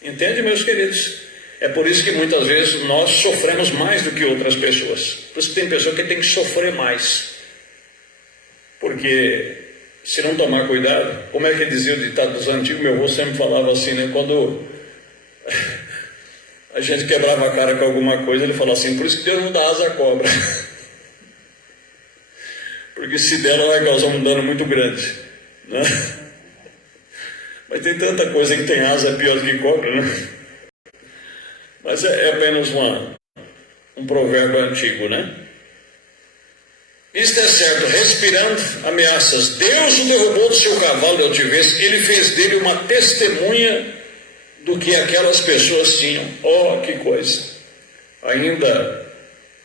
Entende, meus queridos? É por isso que muitas vezes nós sofremos mais do que outras pessoas. Por isso que tem pessoa que tem que sofrer mais. Porque se não tomar cuidado, como é que dizia o ditado dos antigos? Meu avô sempre falava assim, né? Quando a gente quebrava a cara com alguma coisa, ele falava assim: por isso que Deus não dá asa à cobra. Porque se der, ela vai causar um dano muito grande, né? Mas tem tanta coisa que tem asa pior do que cobra, né? Mas é apenas um provérbio antigo, né? Isto é certo, respirando ameaças. Deus o derrubou do seu cavalo de altivez. Ele fez dele uma testemunha do que aquelas pessoas tinham. Oh, que coisa! Ainda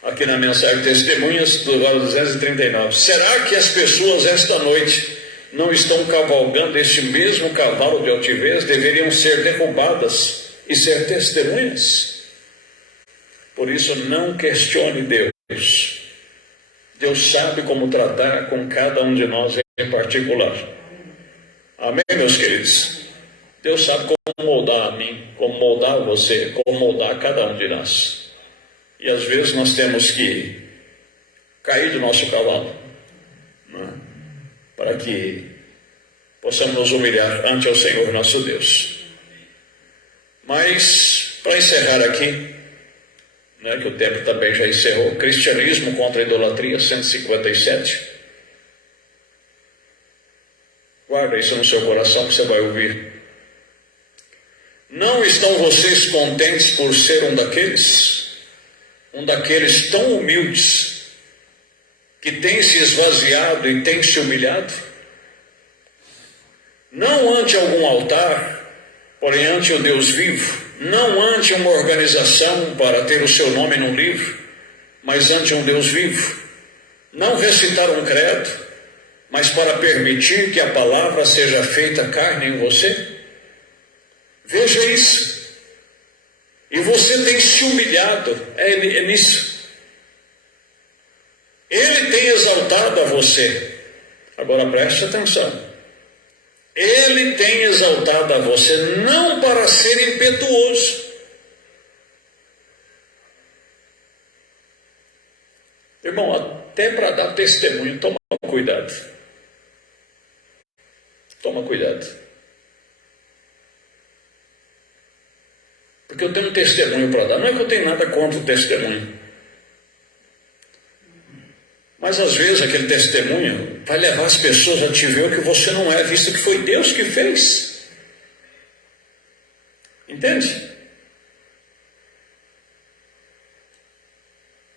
aqui na mensagem Testemunhas, do Salmo 239. Será que as pessoas esta noite não estão cavalgando este mesmo cavalo de altivez? Deveriam ser derrubadas e ser testemunhas. Por isso, não questione Deus. Deus sabe como tratar com cada um de nós em particular. Amém, meus queridos? Deus sabe como moldar a mim, como moldar você, como moldar cada um de nós. E às vezes nós temos que cair do nosso cavalo, né? Para que possamos nos humilhar ante o Senhor nosso Deus. Mas, para encerrar aqui, né, que o tempo também já encerrou, Cristianismo contra a Idolatria, 157. Guarda isso no seu coração que você vai ouvir. Não estão vocês contentes por ser um daqueles tão humildes, que tem se esvaziado e tem se humilhado? Não ante algum altar, porém ante o Deus vivo, não ante uma organização para ter o seu nome num livro, mas ante um Deus vivo. Não recitar um credo, mas para permitir que a palavra seja feita carne em você. Veja isso. E você tem se humilhado, é nisso. Ele tem exaltado a você. Agora preste atenção. Ele tem exaltado a você não para ser impetuoso. Irmão, até para dar testemunho, toma cuidado. Toma cuidado. Porque eu tenho um testemunho para dar. Não é que eu tenho nada contra o testemunho. Mas às vezes aquele testemunho vai levar as pessoas a te ver o que você não é, visto que foi Deus que fez. Entende?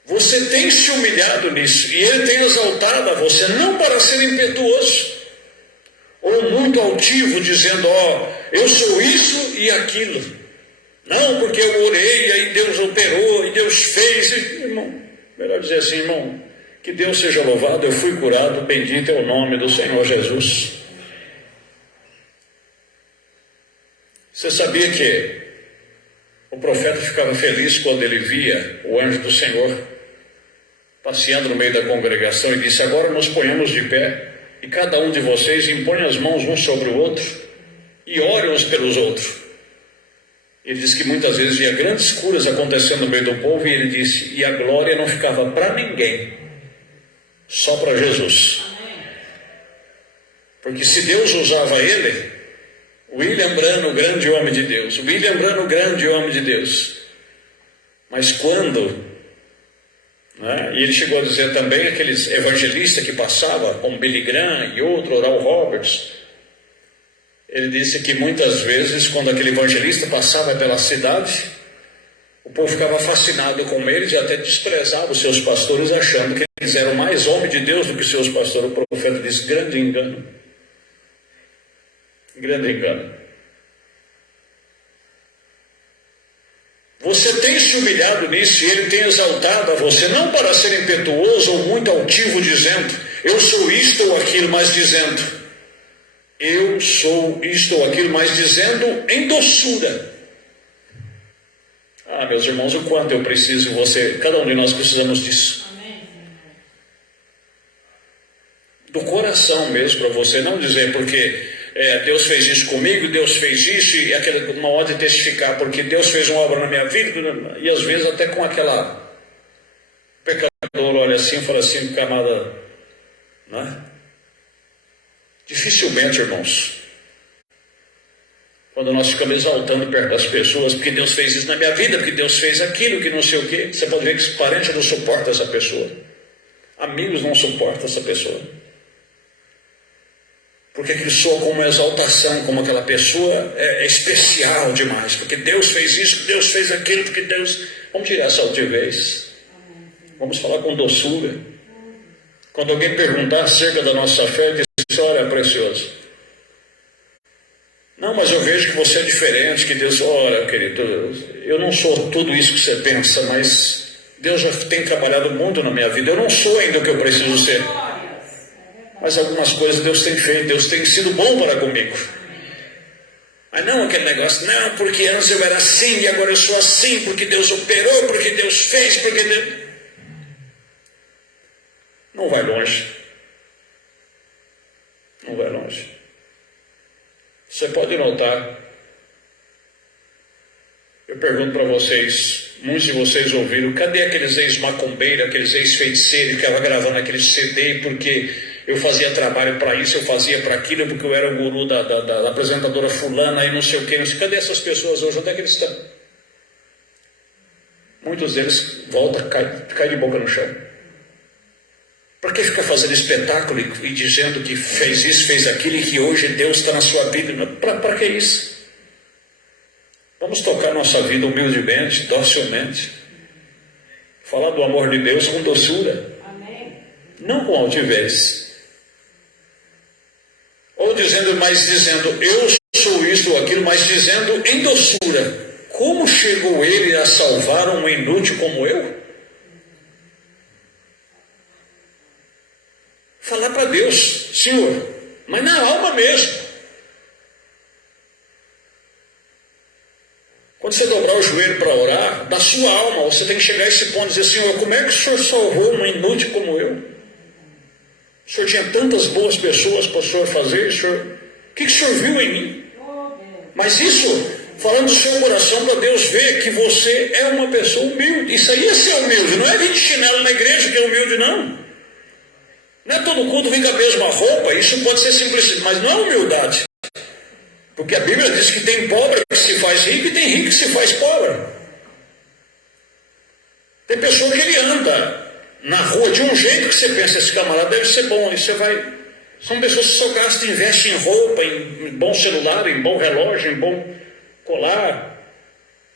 Você tem se humilhado nisso, e Ele tem exaltado a você, não para ser impetuoso, ou muito altivo, dizendo, eu sou isso e aquilo. Não, porque eu orei, aí Deus operou, e Deus fez. Irmão, melhor dizer assim, irmão, que Deus seja louvado, eu fui curado, bendito é o nome do Senhor Jesus. Você sabia que o profeta ficava feliz quando ele via o anjo do Senhor passeando no meio da congregação e disse, agora nos ponhamos de pé e cada um de vocês impõe as mãos um sobre o outro e ore uns pelos outros. Ele disse que muitas vezes via grandes curas acontecendo no meio do povo, e ele disse, e a glória não ficava para ninguém, só para Jesus. Porque se Deus usava ele, William Branham, grande homem de Deus, William Branham, grande homem de Deus, mas quando, né, e ele chegou a dizer também, aqueles evangelistas que passavam, como Billy Graham e outro, Oral Roberts, ele disse que muitas vezes, quando aquele evangelista passava pela cidade, o povo ficava fascinado com eles e até desprezava os seus pastores, achando que eles eram mais homens de Deus do que seus pastores. O profeta disse, grande engano. Grande engano. Você tem se humilhado nisso e ele tem exaltado a você, não para ser impetuoso ou muito altivo, dizendo, eu sou isto ou aquilo, mas dizendo, eu sou isto ou aquilo, mas dizendo em doçura. Ah, meus irmãos, o quanto eu preciso, você, cada um de nós precisamos disso. Do coração mesmo para você, não dizer porque Deus fez isso comigo, Deus fez isso, e aquela, uma hora de testificar, porque Deus fez uma obra na minha vida, e às vezes até com aquela pecador olha assim e fala assim, camada, não é? Dificilmente, irmãos, quando nós ficamos exaltando perto das pessoas, porque Deus fez isso na minha vida, porque Deus fez aquilo, que não sei o quê, você pode ver que parente não suporta essa pessoa, amigos não suportam essa pessoa, porque aquilo soa como uma exaltação, como aquela pessoa é especial demais, porque Deus fez isso, Deus fez aquilo, porque Deus... Vamos tirar essa altivez, vamos falar com doçura. Quando alguém perguntar acerca da nossa fé, diz, olha, precioso, não, mas eu vejo que você é diferente, que Deus, olha, querido, eu não sou tudo isso que você pensa, mas Deus já tem trabalhado muito na minha vida, eu não sou ainda o que eu preciso ser, mas algumas coisas Deus tem feito, Deus tem sido bom para comigo. Mas não aquele negócio, não, porque antes eu era assim e agora eu sou assim, porque Deus operou, porque Deus fez, porque Deus... Não vai longe. Não vai longe. Você pode notar, eu pergunto para vocês, muitos de vocês ouviram, cadê aqueles ex-macumbeiros, aqueles ex-feiticeiros que estavam gravando aquele CD porque eu fazia trabalho para isso, eu fazia para aquilo, porque eu era o guru da apresentadora fulana e não sei o que, não sei. Cadê essas pessoas hoje? Onde é que eles estão? Muitos deles voltam, cai de boca no chão. Por que fica fazendo espetáculo e dizendo que fez isso, fez aquilo e que hoje Deus está na sua vida? Para que isso? Vamos tocar nossa vida humildemente, docilmente. Falar do amor de Deus com doçura. Amém. Não com altivez. Ou dizendo, eu sou isto ou aquilo, mas dizendo em doçura. Como chegou ele a salvar um inútil como eu? Falar para Deus, Senhor, mas na alma mesmo. Quando você dobrar o joelho para orar, da sua alma, você tem que chegar a esse ponto e dizer, Senhor, como é que o Senhor salvou um inútil como eu? O Senhor tinha tantas boas pessoas para o Senhor fazer, o que o Senhor viu em mim? Mas isso, falando do seu coração, para Deus ver que você é uma pessoa humilde. Isso aí é ser humilde, não é vir de chinelo na igreja que é humilde, não. Não é todo culto vir com a mesma roupa, isso pode ser simplicidade, mas não é humildade. Porque a Bíblia diz que tem pobre que se faz rico e tem rico que se faz pobre. Tem pessoa que ele anda na rua de um jeito que você pensa, esse camarada deve ser bom, aí você vai... São pessoas que só gastam, investem em roupa, em bom celular, em bom relógio, em bom colar.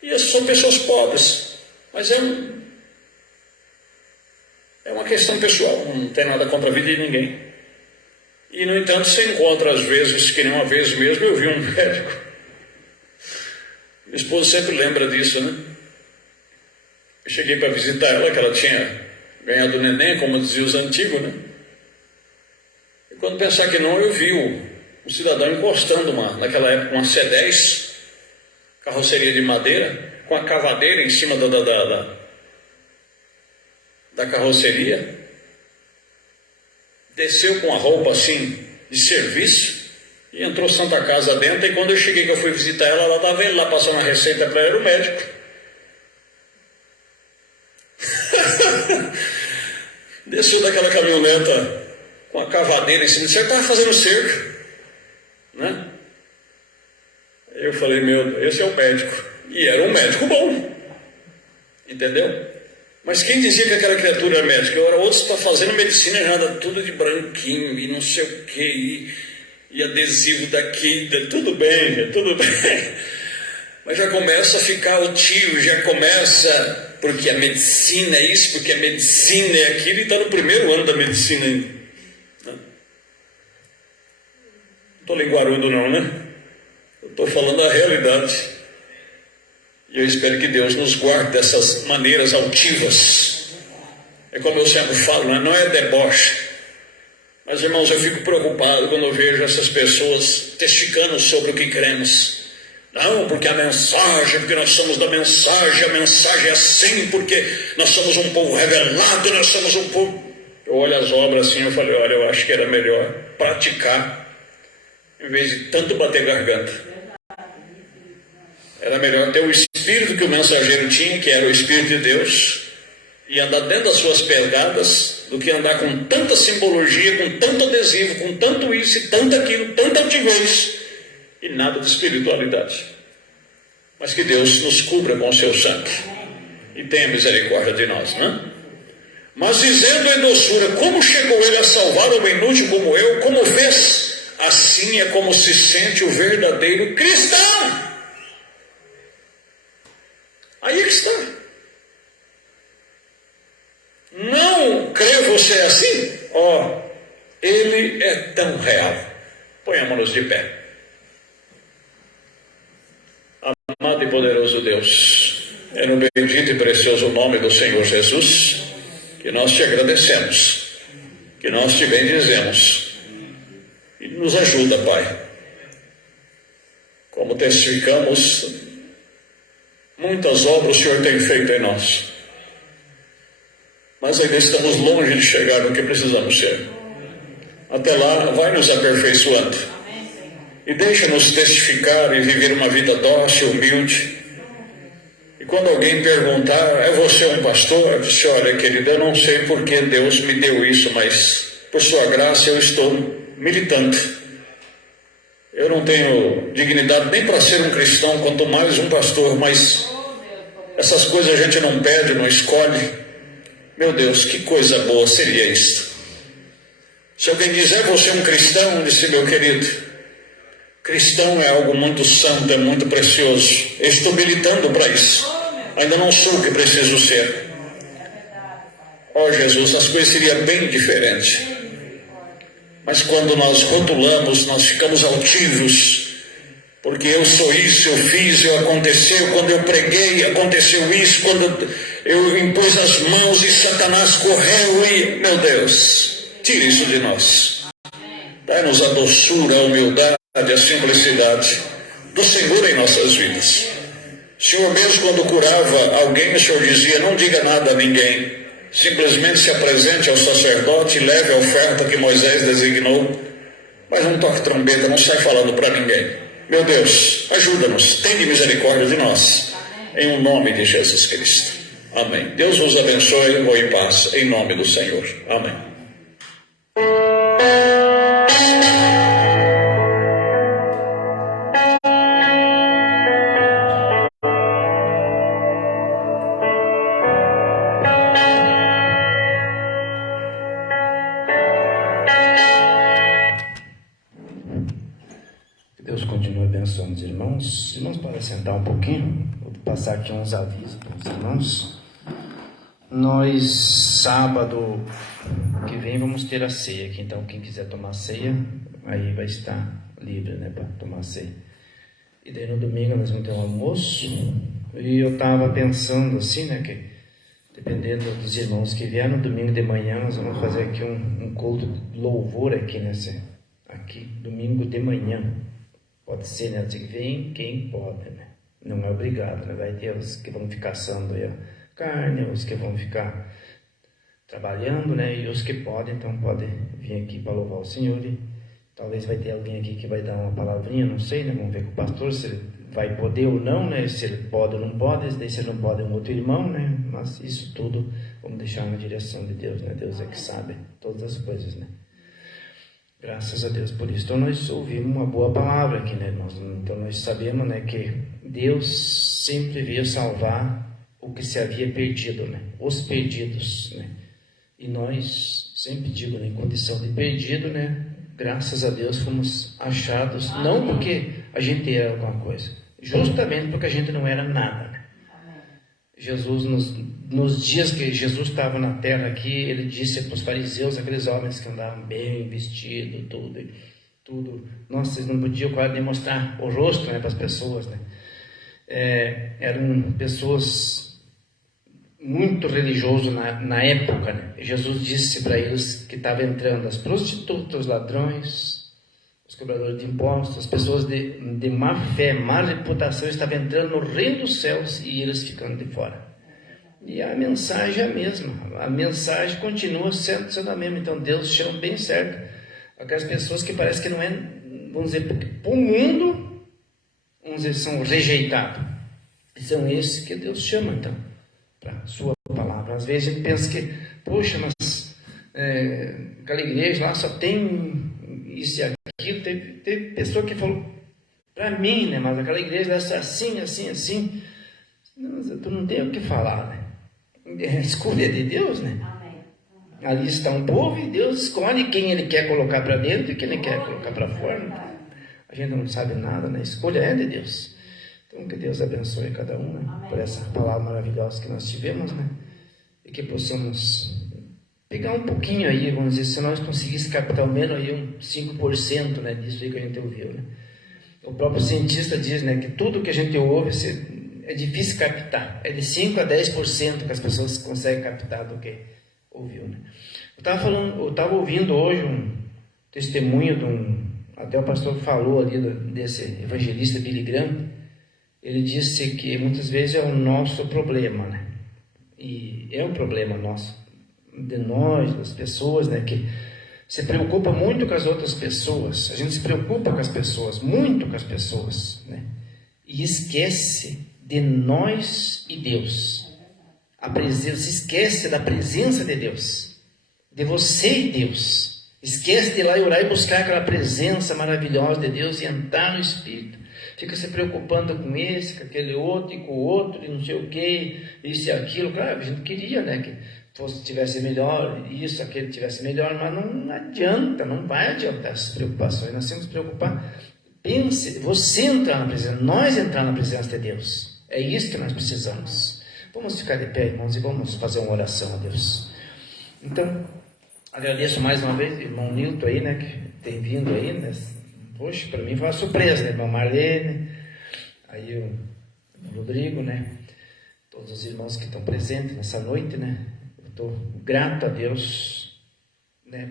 E essas são pessoas pobres. Mas é uma questão pessoal, não tem nada contra a vida de ninguém. E, no entanto, você encontra, às vezes, que nem uma vez mesmo, eu vi um médico. Minha esposa sempre lembra disso, né? Eu cheguei para visitar ela, que ela tinha ganhado o neném, como diziam os antigos, né? E quando pensar que não, eu vi um cidadão encostando naquela época, uma C10, carroceria de madeira, com a cavadeira em cima da carroceria, desceu com a roupa assim de serviço e entrou Santa Casa dentro. E quando eu cheguei, que eu fui visitar ela, ela estava ele lá passando a receita para ela, era o médico. Desceu daquela caminhoneta com a cavadeira em cima, você estava fazendo cerco, né? Eu falei, meu Deus, esse é o médico. E era um médico bom, entendeu? Mas quem dizia que aquela criatura era médica? Eu era outro que está fazendo medicina, já anda tudo de branquinho e não sei o que, e adesivo daqui, tudo bem, tudo bem. Mas já começa a ficar o tio, já começa, porque a medicina é isso, porque a medicina é aquilo, e está no primeiro ano da medicina ainda. Não estou linguarudo não, né? Eu estou falando a realidade. E eu espero que Deus nos guarde dessas maneiras altivas. É como eu sempre falo, né? Não é deboche. Mas, irmãos, eu fico preocupado quando eu vejo essas pessoas testificando sobre o que cremos. Não, porque a mensagem, porque nós somos da mensagem, a mensagem é assim, porque nós somos um povo revelado, nós somos um povo... Eu olho as obras assim, eu falei, olha, eu acho que era melhor praticar, em vez de tanto bater garganta. Era melhor ter o espírito que o mensageiro tinha, que era o Espírito de Deus, e andar dentro das suas pegadas, do que andar com tanta simbologia, com tanto adesivo, com tanto isso e tanto aquilo, tanta altivez, e nada de espiritualidade. Mas que Deus nos cubra com o seu sangue, e tenha misericórdia de nós, né? Mas dizendo em doçura, como chegou ele a salvar o inútil como eu, como fez? Assim é como se sente o verdadeiro cristão. Aí é que está. Não crê você assim? Ó, ele é tão real. Ponhamos-nos de pé. Amado e poderoso Deus, é no bendito e precioso nome do Senhor Jesus que nós te agradecemos, que nós te bendizemos. E nos ajuda, Pai. Como testificamos, muitas obras o Senhor tem feito em nós, mas ainda estamos longe de chegar no que precisamos ser. Até lá, vai nos aperfeiçoando e deixa-nos testificar e viver uma vida dócil, humilde. E quando alguém perguntar, é você um pastor? Eu disse, olha, querido, eu não sei porque Deus me deu isso, mas por sua graça eu estou militante. Eu não tenho dignidade nem para ser um cristão, quanto mais um pastor, mas essas coisas a gente não pede, não escolhe. Meu Deus, que coisa boa seria isto. Se alguém dizer, você é um cristão, eu disse, meu querido, cristão é algo muito santo, é muito precioso. Eu estou militando para isso. Ainda não sou o que preciso ser. Ó Jesus, as coisas seriam bem diferentes. Mas quando nós rotulamos, nós ficamos altivos, porque eu sou isso, eu fiz, eu aconteceu, quando eu preguei, aconteceu isso, quando eu impus as mãos e Satanás correu e, meu Deus, tira isso de nós. Dá-nos a doçura, a humildade, a simplicidade do Senhor em nossas vidas. O Senhor mesmo quando curava alguém, o Senhor dizia, não diga nada a ninguém. Simplesmente se apresente ao sacerdote e leve a oferta que Moisés designou, mas não toque trombeta, não sai falando para ninguém. Meu Deus, ajuda-nos, tenha misericórdia de nós, em o nome de Jesus Cristo. Amém. Deus vos abençoe, vou em paz, em nome do Senhor. Amém. Deus continue abençoando os irmãos. Irmãos, para sentar um pouquinho, vou passar aqui uns avisos para os irmãos. Nós, sábado que vem, vamos ter a ceia aqui. Então, quem quiser tomar ceia, aí vai estar livre, né, para tomar ceia. E daí no domingo nós vamos ter um almoço. E eu estava pensando assim, né, que dependendo dos irmãos que vieram no domingo de manhã, nós vamos fazer aqui um culto de louvor aqui aqui, domingo de manhã. Pode ser, né? Vem quem pode, né? Não é obrigado, né? Vai ter os que vão ficar assando aí a carne, os que vão ficar trabalhando, né? E os que podem, então podem vir aqui para louvar o Senhor. E talvez vai ter alguém aqui que vai dar uma palavrinha, não sei, né? Vamos ver com o pastor se ele vai poder ou não, né? Se ele pode ou não pode, daí se ele não pode é um outro irmão, né? Mas isso tudo vamos deixar na direção de Deus, né? Deus é que sabe todas as coisas, né? Graças a Deus por isso. Então nós ouvimos uma boa palavra aqui, né, irmãos? Então nós sabemos, né, que Deus sempre veio salvar o que se havia perdido, né? Os perdidos, né? E nós, sempre digo, né, em condição de perdido, né? Graças a Deus fomos achados, não porque a gente era alguma coisa, justamente porque a gente não era nada, né? Jesus, nos dias que Jesus estava na terra aqui, ele disse para os fariseus, aqueles homens que andavam bem vestidos, tudo, nossa, vocês não podiam quase demonstrar o rosto, né, para as pessoas, né? Eram pessoas muito religiosas na época, né? Jesus disse para eles que estavam entrando as prostitutas, os ladrões, os cobradores de impostos, as pessoas de má fé, má reputação, estavam entrando no reino dos céus e eles ficando de fora. E a mensagem é a mesma, a mensagem continua sendo a mesma. Então Deus chama bem certo aquelas pessoas que parece que não é, vamos dizer, para o mundo, vamos dizer, são rejeitados. E são esses que Deus chama, então, para a sua palavra. Às vezes a gente pensa que, poxa, mas aquela igreja lá só tem isso e aquilo. Teve pessoa que falou para mim, né, mas aquela igreja é assim. Não, tu não tem o que falar, né? É a escolha de Deus, né? Amém. Ali está um povo e Deus escolhe quem Ele quer colocar para dentro e quem Ele quer colocar para fora. A gente não sabe nada, né? A escolha é de Deus. Então que Deus abençoe cada um, né? Por essa palavra maravilhosa que nós tivemos, né? E que possamos pegar um pouquinho aí, vamos dizer, se nós conseguíssemos captar ao menos aí um 5%, né, disso aí que a gente ouviu, né? O próprio cientista diz, né, que tudo que a gente ouve é difícil captar, é de 5 a 10% que as pessoas conseguem captar do que ouviu, né? Eu estava ouvindo hoje um testemunho até o pastor falou ali desse evangelista Billy Graham. Ele disse que muitas vezes é o nosso problema, né? E é um problema nosso, de nós, das pessoas, né? Que se preocupa muito com as outras pessoas. A gente se preocupa com as pessoas, muito com as pessoas, né? E esquece de nós e Deus. Se esquece da presença de Deus, de você e Deus. Esquece de ir lá e orar e buscar aquela presença maravilhosa de Deus e entrar no Espírito. Fica se preocupando com esse, com aquele outro, e com o outro, e não sei o que, isso e aquilo. Claro, a gente queria, né, que tivesse melhor, isso, aquele tivesse melhor, mas não adianta, não vai adiantar essas preocupações. Nós temos que nos preocupar. Pense, você entrar na presença, nós entrar na presença de Deus. É isso que nós precisamos. Vamos ficar de pé, irmãos, e vamos fazer uma oração a Deus. Então, agradeço mais uma vez, irmão Nilton aí, né, que tem vindo aí, né? Poxa, para mim foi uma surpresa, né, irmão Marlene, aí o Rodrigo, né, todos os irmãos que estão presentes nessa noite, né, eu estou grato a Deus, né,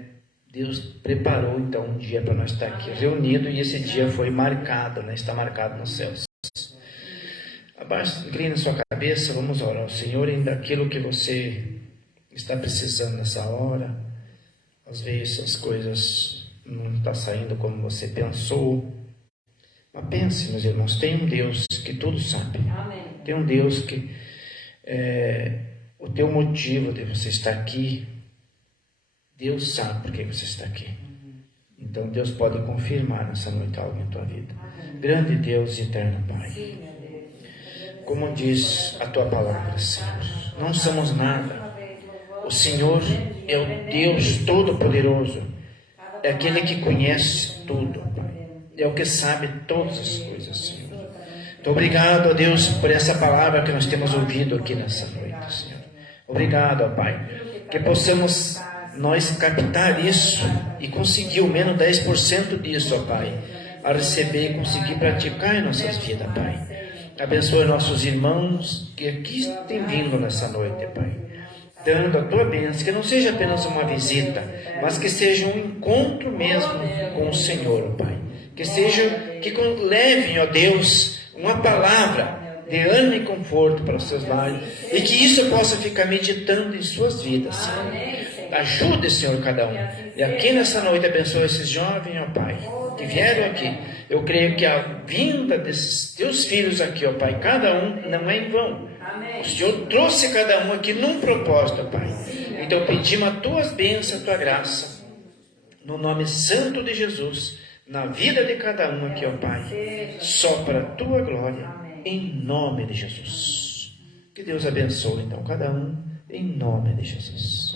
Deus preparou então um dia para nós estar aqui reunidos e esse dia foi marcado, né, está marcado nos céus. Incline a sua cabeça, vamos orar ao Senhor em daquilo que você está precisando nessa hora. Às vezes as coisas não estão saindo como você pensou, mas pense, meus irmãos, tem um Deus que tudo sabe. Amém. Tem um Deus que o teu motivo de você estar aqui, Deus sabe por que você está aqui. Então Deus pode confirmar nessa noite algo em tua vida. Grande Deus e eterno Pai, como diz a tua palavra, Senhor, não somos nada. O Senhor é o Deus Todo-Poderoso, é aquele que conhece tudo, Pai. É o que sabe todas as coisas, Senhor. Muito obrigado, ó Deus, por essa palavra que nós temos ouvido aqui nessa noite, Senhor. Obrigado, ó Pai, que possamos nós captar isso e conseguir ao menos 10% disso, ó Pai, a receber e conseguir praticar em nossas vidas, Pai. Abençoe nossos irmãos que aqui têm vindo nessa noite, Pai, dando a tua bênção, que não seja apenas uma visita, mas que seja um encontro mesmo com o Senhor, Pai. Que levem, ó Deus, uma palavra dê ânimo e conforto para os seus lares, e que isso eu possa ficar meditando em suas vidas, Senhor. Ajude, Senhor, cada um. E aqui nessa noite abençoe esses jovens, ó Pai, que vieram aqui. Eu creio que a vinda desses teus filhos aqui, ó Pai, cada um não é em vão. O Senhor trouxe cada um aqui num propósito, ó Pai. Então pedimos as tuas bênçãos, a tua graça, no nome santo de Jesus, na vida de cada um aqui, ó Pai, só para a tua glória, em nome de Jesus. Que Deus abençoe, então, cada um, em nome de Jesus.